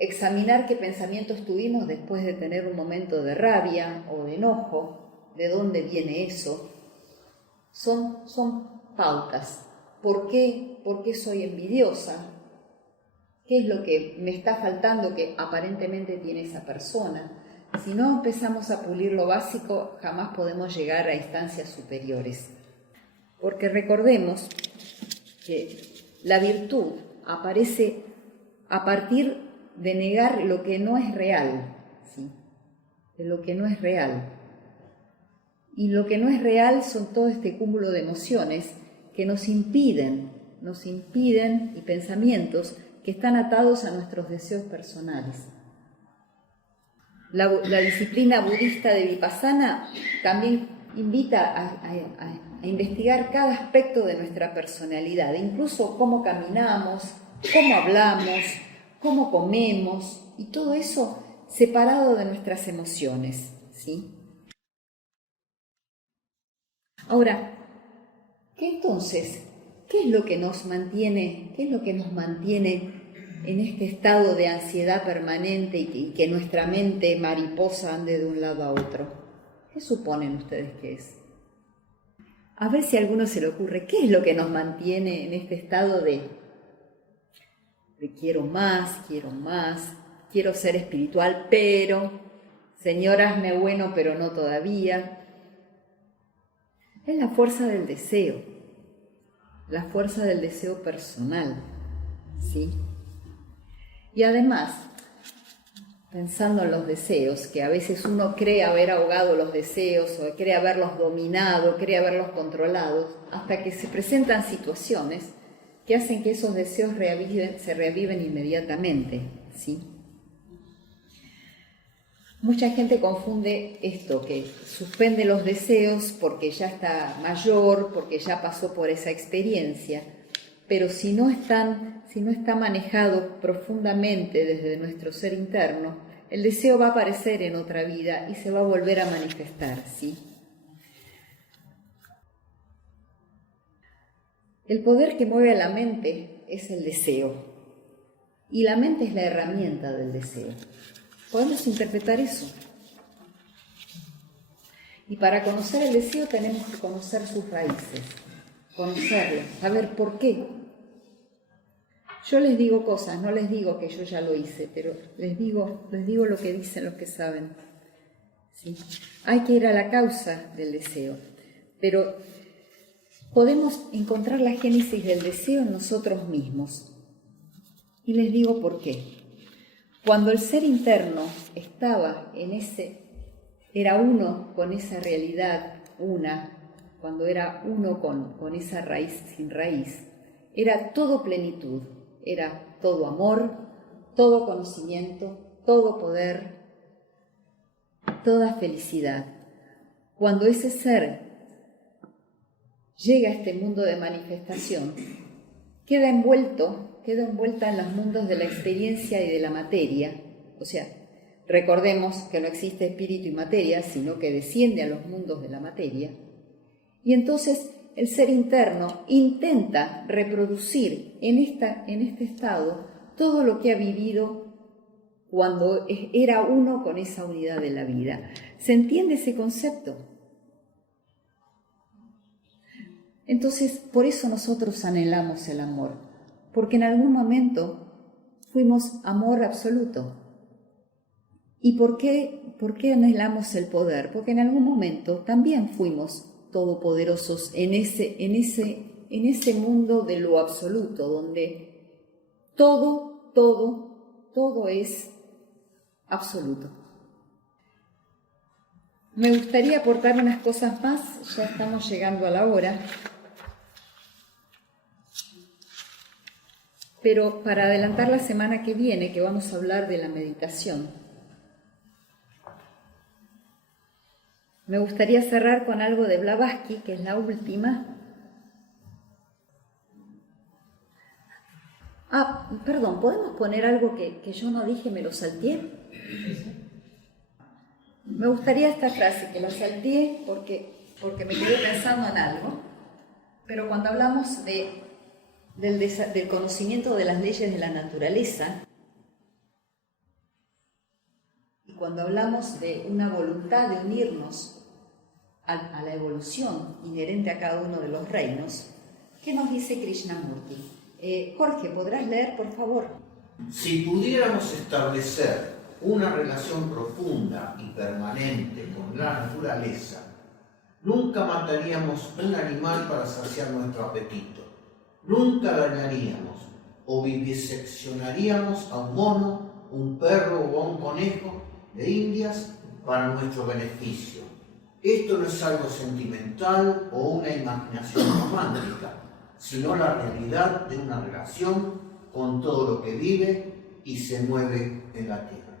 examinar qué pensamientos tuvimos después de tener un momento de rabia o de enojo, de dónde viene eso. Son pautas. ¿Por qué soy envidiosa? ¿Qué es lo que me está faltando que aparentemente tiene esa persona? Si no empezamos a pulir lo básico, jamás podemos llegar a instancias superiores. Porque recordemos que la virtud aparece a partir de negar lo que no es real, ¿sí? De lo que no es real. Y lo que no es real son todo este cúmulo de emociones que nos impiden y pensamientos que están atados a nuestros deseos personales. La disciplina budista de Vipassana también invita a investigar cada aspecto de nuestra personalidad, incluso cómo caminamos, cómo hablamos, cómo comemos, y todo eso separado de nuestras emociones, ¿sí? Ahora, ¿qué es lo que nos mantiene en este estado de ansiedad permanente y que nuestra mente mariposa ande de un lado a otro? ¿Qué suponen ustedes que es? A ver si a alguno se le ocurre, ¿qué es lo que nos mantiene en este estado de quiero más, quiero ser espiritual, pero, Señor, hazme bueno, pero no todavía. Es la fuerza del deseo, la fuerza del deseo personal, ¿sí? Y además, pensando en los deseos, que a veces uno cree haber ahogado los deseos, o cree haberlos dominado, cree haberlos controlado, hasta que se presentan situaciones que hacen que esos deseos se reaviven inmediatamente, ¿sí? Mucha gente confunde esto, que suspende los deseos porque ya está mayor, porque ya pasó por esa experiencia, pero si no está manejado profundamente desde nuestro ser interno, el deseo va a aparecer en otra vida y se va a volver a manifestar, ¿sí? El poder que mueve a la mente es el deseo, y la mente es la herramienta del deseo. Podemos interpretar eso. Y para conocer el deseo tenemos que conocer sus raíces, conocerlo, saber por qué. Yo les digo cosas, no les digo que yo ya lo hice, pero les digo lo que dicen los que saben. ¿Sí? Hay que ir a la causa del deseo, pero podemos encontrar la génesis del deseo en nosotros mismos. Y les digo por qué. Cuando el ser interno estaba era uno con esa realidad, cuando era uno con esa raíz sin raíz, era todo plenitud, era todo amor, todo conocimiento, todo poder, toda felicidad. Cuando ese ser llega a este mundo de manifestación, queda envuelta en los mundos de la experiencia y de la materia. O sea, recordemos que no existe espíritu y materia, sino que desciende a los mundos de la materia. Y entonces el ser interno intenta reproducir en este estado todo lo que ha vivido cuando era uno con esa unidad de la vida. ¿Se entiende ese concepto? Entonces, por eso nosotros anhelamos el amor. Porque en algún momento fuimos amor absoluto. ¿Y por qué anhelamos el poder? Porque en algún momento también fuimos todopoderosos en ese mundo de lo absoluto, donde todo es absoluto. Me gustaría aportar unas cosas más, ya estamos llegando a la hora. Pero para adelantar la semana que viene, que vamos a hablar de la meditación, me gustaría cerrar con algo de Blavatsky, que es la última. Perdón, ¿podemos poner algo que yo no dije, me lo salteé? Me gustaría esta frase, que la salteé porque me quedé pensando en algo, pero cuando hablamos del conocimiento de las leyes de la naturaleza, y cuando hablamos de una voluntad de unirnos a la evolución inherente a cada uno de los reinos, ¿qué nos dice Krishnamurti? Jorge, ¿podrás leer, por favor? Si pudiéramos establecer una relación profunda y permanente con la naturaleza, nunca mataríamos un animal para saciar nuestro apetito. Nunca dañaríamos o viviseccionaríamos a un mono, un perro o a un conejo de Indias para nuestro beneficio. Esto no es algo sentimental o una imaginación romántica, sino la realidad de una relación con todo lo que vive y se mueve en la tierra.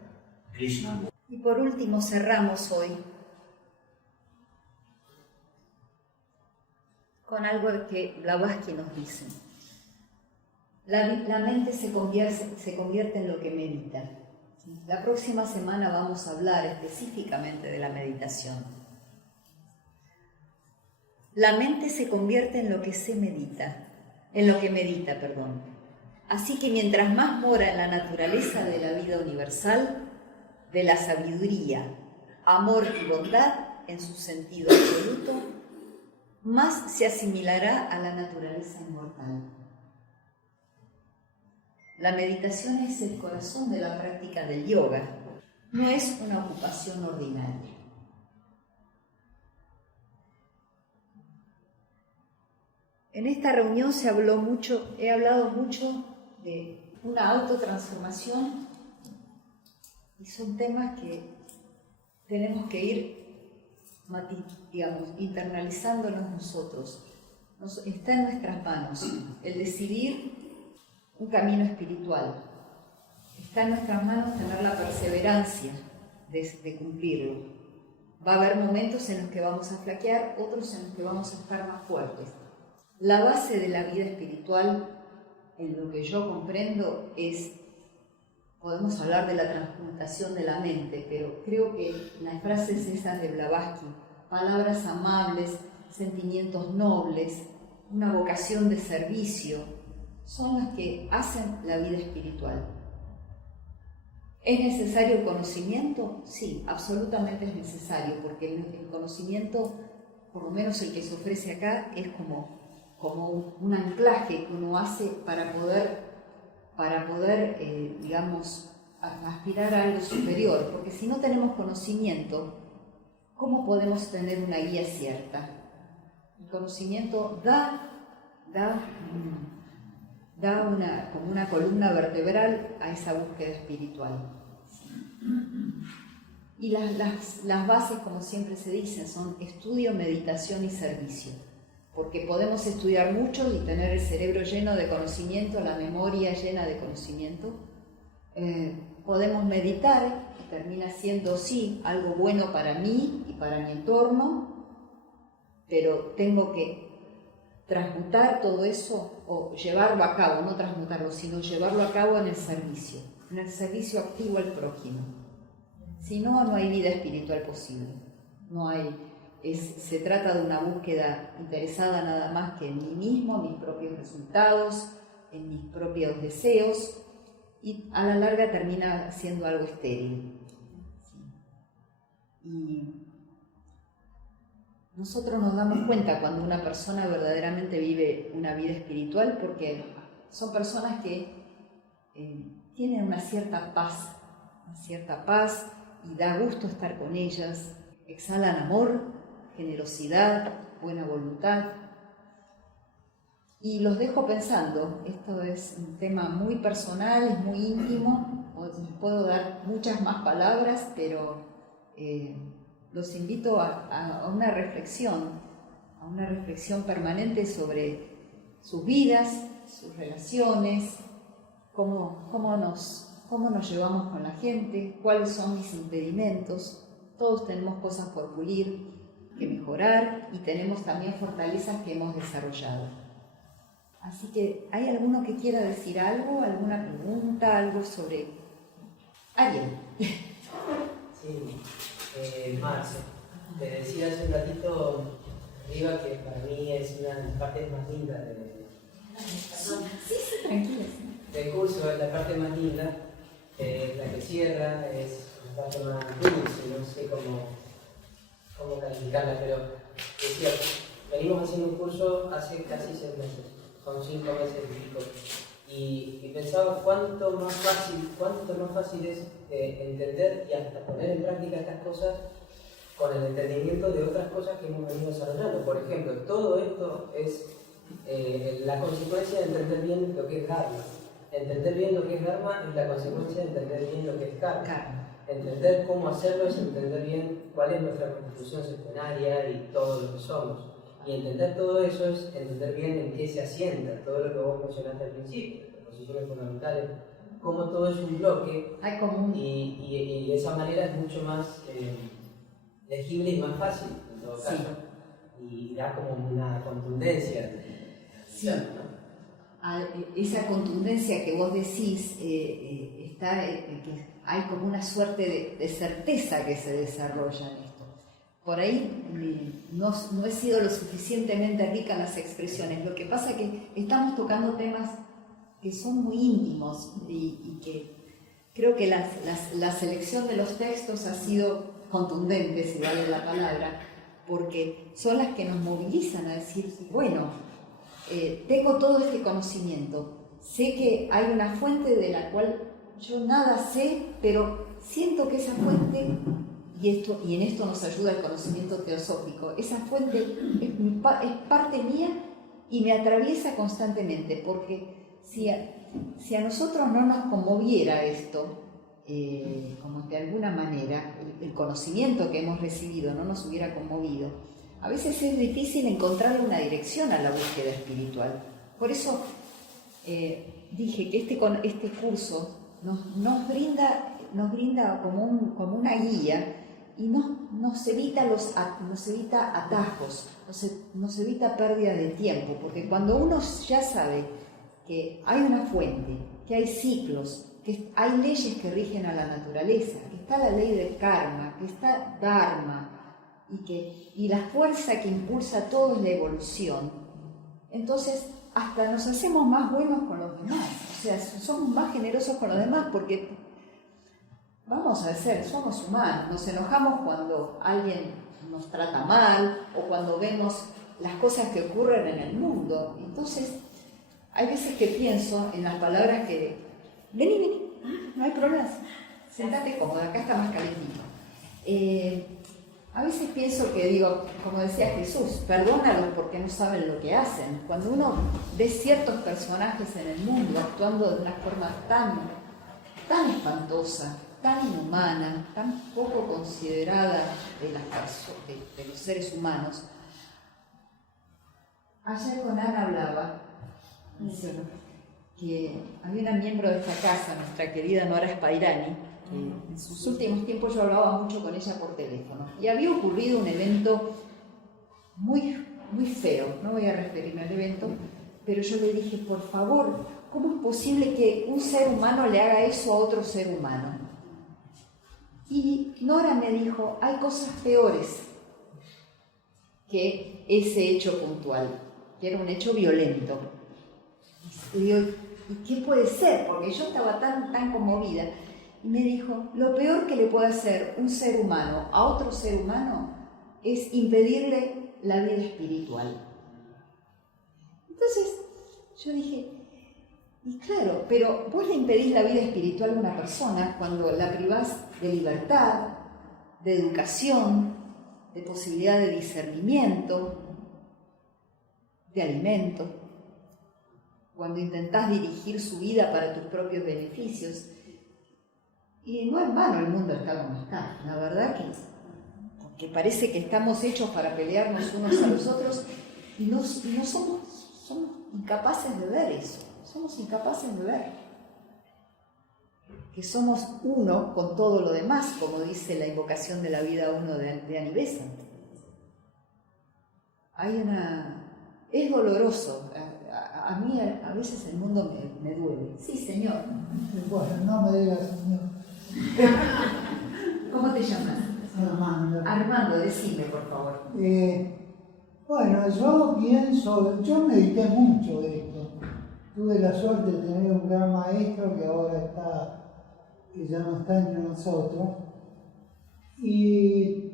Krishna. Y por último cerramos hoy con algo que Blavatsky nos dice. La mente se convierte en lo que medita. La próxima semana vamos a hablar específicamente de la meditación. La mente se convierte en lo que medita. Así que mientras más mora en la naturaleza de la vida universal, de la sabiduría, amor y bondad en su sentido absoluto, más se asimilará a la naturaleza inmortal. La meditación es el corazón de la práctica del yoga. no es una ocupación ordinaria. En esta reunión he hablado mucho de una autotransformación y son temas que tenemos que ir, internalizándonos nosotros. Está en nuestras manos el decidir un camino espiritual. Está en nuestras manos tener la perseverancia de cumplirlo. Va a haber momentos en los que vamos a flaquear, otros en los que vamos a estar más fuertes. La base de la vida espiritual, en lo que yo comprendo, podemos hablar de la transmutación de la mente, pero creo que las frases esas de Blavatsky, palabras amables, sentimientos nobles, una vocación de servicio, son las que hacen la vida espiritual. ¿Es necesario el conocimiento? Sí, absolutamente es necesario, porque el conocimiento, por lo menos el que se ofrece acá, es como un anclaje que uno hace para poder aspirar a algo superior, porque si no tenemos conocimiento, ¿cómo podemos tener una guía cierta? El conocimiento da como una columna vertebral a esa búsqueda espiritual. Y las bases, como siempre se dicen, son estudio, meditación y servicio. Porque podemos estudiar mucho y tener el cerebro lleno de conocimiento, la memoria llena de conocimiento. Podemos meditar, que termina siendo, sí, algo bueno para mí y para mi entorno, pero tengo que transmutar todo eso o llevarlo a cabo, no transmutarlo, sino llevarlo a cabo en el servicio activo al prójimo. Si no, no hay vida espiritual posible. Se trata de una búsqueda interesada nada más que en mí mismo, en mis propios resultados, en mis propios deseos, y a la larga termina siendo algo estéril. Y nosotros nos damos cuenta cuando una persona verdaderamente vive una vida espiritual, porque son personas que tienen una cierta paz y da gusto estar con ellas, exhalan amor, generosidad, buena voluntad. Y los dejo pensando, esto es un tema muy personal, es muy íntimo, les puedo dar muchas más palabras, pero los invito a una reflexión permanente sobre sus vidas, sus relaciones, cómo nos llevamos con la gente, cuáles son mis impedimentos. Todos tenemos cosas por pulir, que mejorar, y tenemos también fortalezas que hemos desarrollado. Así que, ¿hay alguno que quiera decir algo, alguna pregunta, algo sobre Ariel? Sí, Marce, te decía hace un ratito arriba que para mí es una de las partes más lindas Tranquila. del curso, es la parte más linda, la que cierra, es la parte más dulce, no sé cómo calificarla, pero decía, venimos haciendo un curso hace casi 6 meses, son 5 meses y pico, y pensaba cuánto más fácil es entender y hasta poner en práctica estas cosas con el entendimiento de otras cosas que hemos venido desarrollando. Por ejemplo, todo esto es la consecuencia de entender bien lo que es Dharma. Entender bien lo que es Dharma es la consecuencia de entender bien lo que es Karma. Entender cómo hacerlo es entender bien cuál es nuestra constitución septenaria y todo lo que somos. Y entender todo eso es entender bien en qué se asienta, todo lo que vos mencionaste al principio, las posiciones fundamentales, cómo todo es un bloque, y de esa manera es mucho más legible y más fácil, en todo caso, y da como una contundencia. Sí. Esa contundencia que vos decís, que hay como una suerte de certeza que se desarrolla en esto. Por ahí no he sido lo suficientemente rica en las expresiones. Lo que pasa es que estamos tocando temas que son muy íntimos y que creo que la selección de los textos ha sido contundente, si vale la palabra, porque son las que nos movilizan a decir, bueno, tengo todo este conocimiento, sé que hay una fuente de la cual yo nada sé, pero siento que esa fuente, y en esto nos ayuda el conocimiento teosófico, esa fuente es parte mía y me atraviesa constantemente, porque si a nosotros no nos conmoviera esto, como de alguna manera el conocimiento que hemos recibido no nos hubiera conmovido, a veces es difícil encontrar una dirección a la búsqueda espiritual. Por eso dije que este curso nos brinda como una guía y nos evita atajos, nos evita pérdida de tiempo, porque cuando uno ya sabe que hay una fuente, que hay ciclos, que hay leyes que rigen a la naturaleza, que está la ley del karma, que está Dharma, y la fuerza que impulsa todo es la evolución, entonces hasta nos hacemos más buenos con los demás, o sea, somos más generosos con los demás, porque vamos a decir, somos humanos, nos enojamos cuando alguien nos trata mal o cuando vemos las cosas que ocurren en el mundo. Entonces, hay veces que pienso en las palabras que, vení, no hay problema, sentate cómoda, acá está más calentito. A veces pienso que digo, como decía Jesús, perdónalos porque no saben lo que hacen. Cuando uno ve ciertos personajes en el mundo actuando de una forma tan espantosa, tan inhumana, tan poco considerada de los seres humanos. Ayer con Ana hablaba que había una miembro de esta casa, nuestra querida Nora Spairani, que en sus últimos tiempos yo hablaba mucho con ella por teléfono, y había ocurrido un evento muy, muy feo, no voy a referirme al evento, pero yo le dije, por favor, ¿cómo es posible que un ser humano le haga eso a otro ser humano? Y Nora me dijo, hay cosas peores que ese hecho puntual, que era un hecho violento. Y digo, ¿y qué puede ser? Porque yo estaba tan conmovida. Y me dijo, lo peor que le puede hacer un ser humano a otro ser humano es impedirle la vida espiritual. Entonces, yo dije, y claro, pero vos le impedís la vida espiritual a una persona cuando la privás de libertad, de educación, de posibilidad de discernimiento, de alimento, cuando intentás dirigir su vida para tus propios beneficios. Y no en vano el mundo está como está, la verdad que parece que estamos hechos para pelearnos unos a los otros y no somos incapaces de ver eso, somos incapaces de ver que somos uno con todo lo demás, como dice la invocación de la vida uno de Anivesant. Es doloroso, a mí a veces el mundo me duele. Sí, señor. Bueno, no me digas señor. ¿Cómo te llamas? Armando. Armando, decime, por favor. Bueno, yo medité mucho de esto. Tuve la suerte de tener un gran maestro que ya no está entre nosotros. Y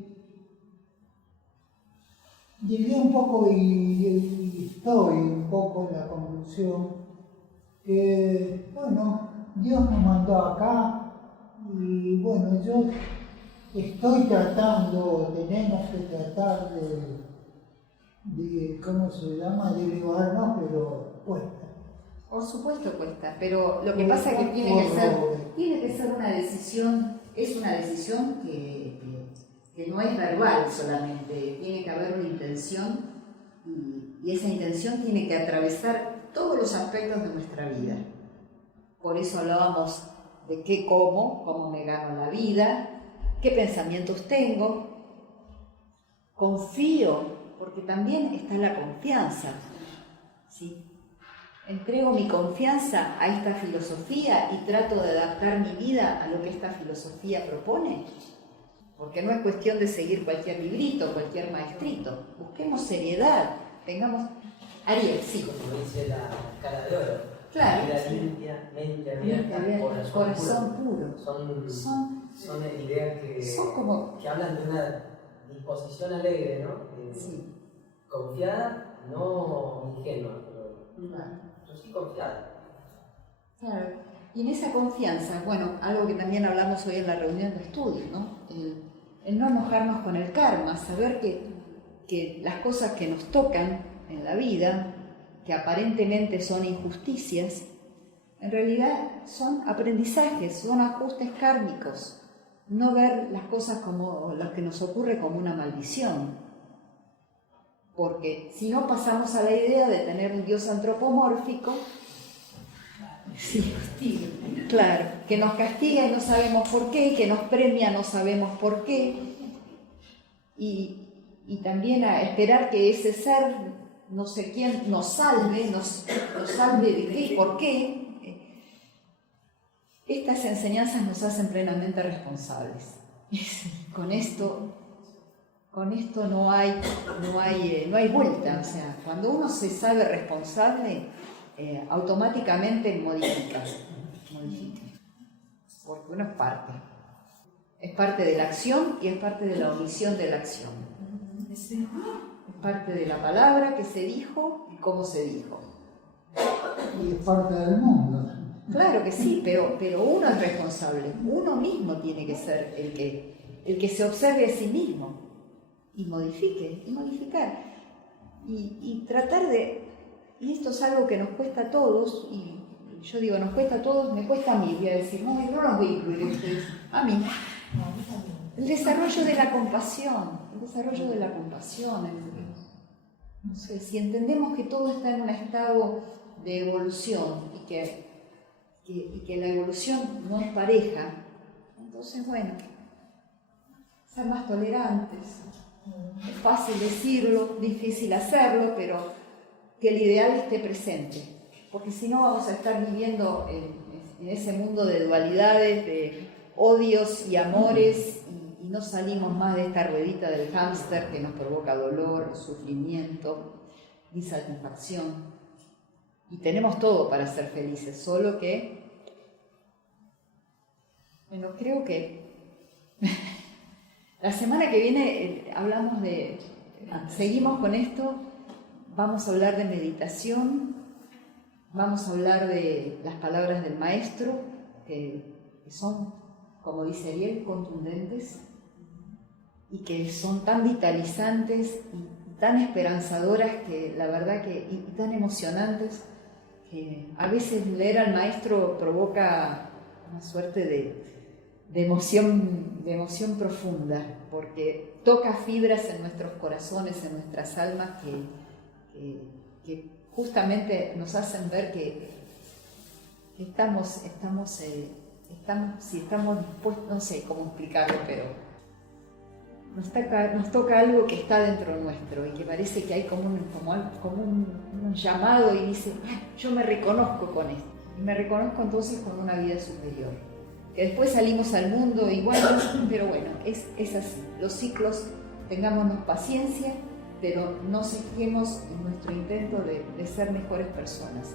llegué un poco y estoy un poco en la conclusión que, bueno, Dios nos mandó acá y, bueno, yo tenemos que tratar de ¿cómo se llama?, de elevarnos, pero cuesta. Por supuesto cuesta, pero lo que pasa es que tiene que ser una decisión, es una decisión que no es verbal solamente, tiene que haber una intención y esa intención tiene que atravesar todos los aspectos de nuestra vida. Por eso hablábamos de cómo me gano la vida, qué pensamientos tengo, confío, porque también está la confianza, ¿sí? Entrego mi confianza a esta filosofía y trato de adaptar mi vida a lo que esta filosofía propone. Porque no es cuestión de seguir cualquier librito, cualquier maestrito. Busquemos seriedad, tengamos... Ariel, sí. Como dice la escala de oro. Claro. Vida limpia, mente abierta, corazón puro. Son ideas que hablan de una disposición alegre, ¿no? Sí. Confiada, no ingenua, pero Claro. yo sí confiada. Claro. Y en esa confianza, bueno, algo que también hablamos hoy en la reunión de estudio, ¿no? El no enojarnos con el karma, saber que las cosas que nos tocan en la vida, que aparentemente son injusticias, en realidad son aprendizajes, son ajustes kármicos. No ver las cosas como lo que nos ocurre como una maldición. Porque si no pasamos a la idea de tener un Dios antropomórfico, sí, claro, que nos castiga y no sabemos por qué, que nos premia no sabemos por qué, y también a esperar que ese ser, no sé quién, nos salve de qué y por qué. Estas enseñanzas nos hacen plenamente responsables. Con esto no hay vuelta. O sea, cuando uno se sabe responsable, automáticamente modifica. Porque uno es parte de la acción y es parte de la omisión de la acción. Es parte de la palabra que se dijo y cómo se dijo. Y es parte del mundo. Claro que sí, pero uno es responsable. Uno mismo tiene que ser el que se observe a sí mismo y modifique y modificar. Y tratar de... Y esto es algo que nos cuesta a todos, y yo digo, nos cuesta a todos, me cuesta a mí, voy a decir, no los voy a incluir a ustedes, a mí. El desarrollo de la compasión, no sé, si entendemos que todo está en un estado de evolución y que la evolución no es pareja, entonces, bueno, ser más tolerantes. Es fácil decirlo, difícil hacerlo, pero que el ideal esté presente, porque si no vamos a estar viviendo en ese mundo de dualidades, de odios y amores, y no salimos más de esta ruedita del hámster que nos provoca dolor, sufrimiento, insatisfacción. Y tenemos todo para ser felices, solo que, bueno, creo que la semana que viene seguimos con esto. Vamos a hablar de meditación, vamos a hablar de las palabras del maestro, que son, como dice Ariel, contundentes y que son tan vitalizantes y tan esperanzadoras que la verdad y tan emocionantes que a veces leer al maestro provoca una suerte de emoción profunda, porque toca fibras en nuestros corazones, en nuestras almas que justamente nos hacen ver que estamos dispuestos, no sé cómo explicarlo, pero nos toca algo que está dentro nuestro y que parece que hay como un llamado y dice, yo me reconozco con esto, y me reconozco entonces con una vida superior. Que después salimos al mundo igual, pero bueno, es así. Los ciclos, tengámonos paciencia, pero no cejemos en nuestro intento de ser mejores personas.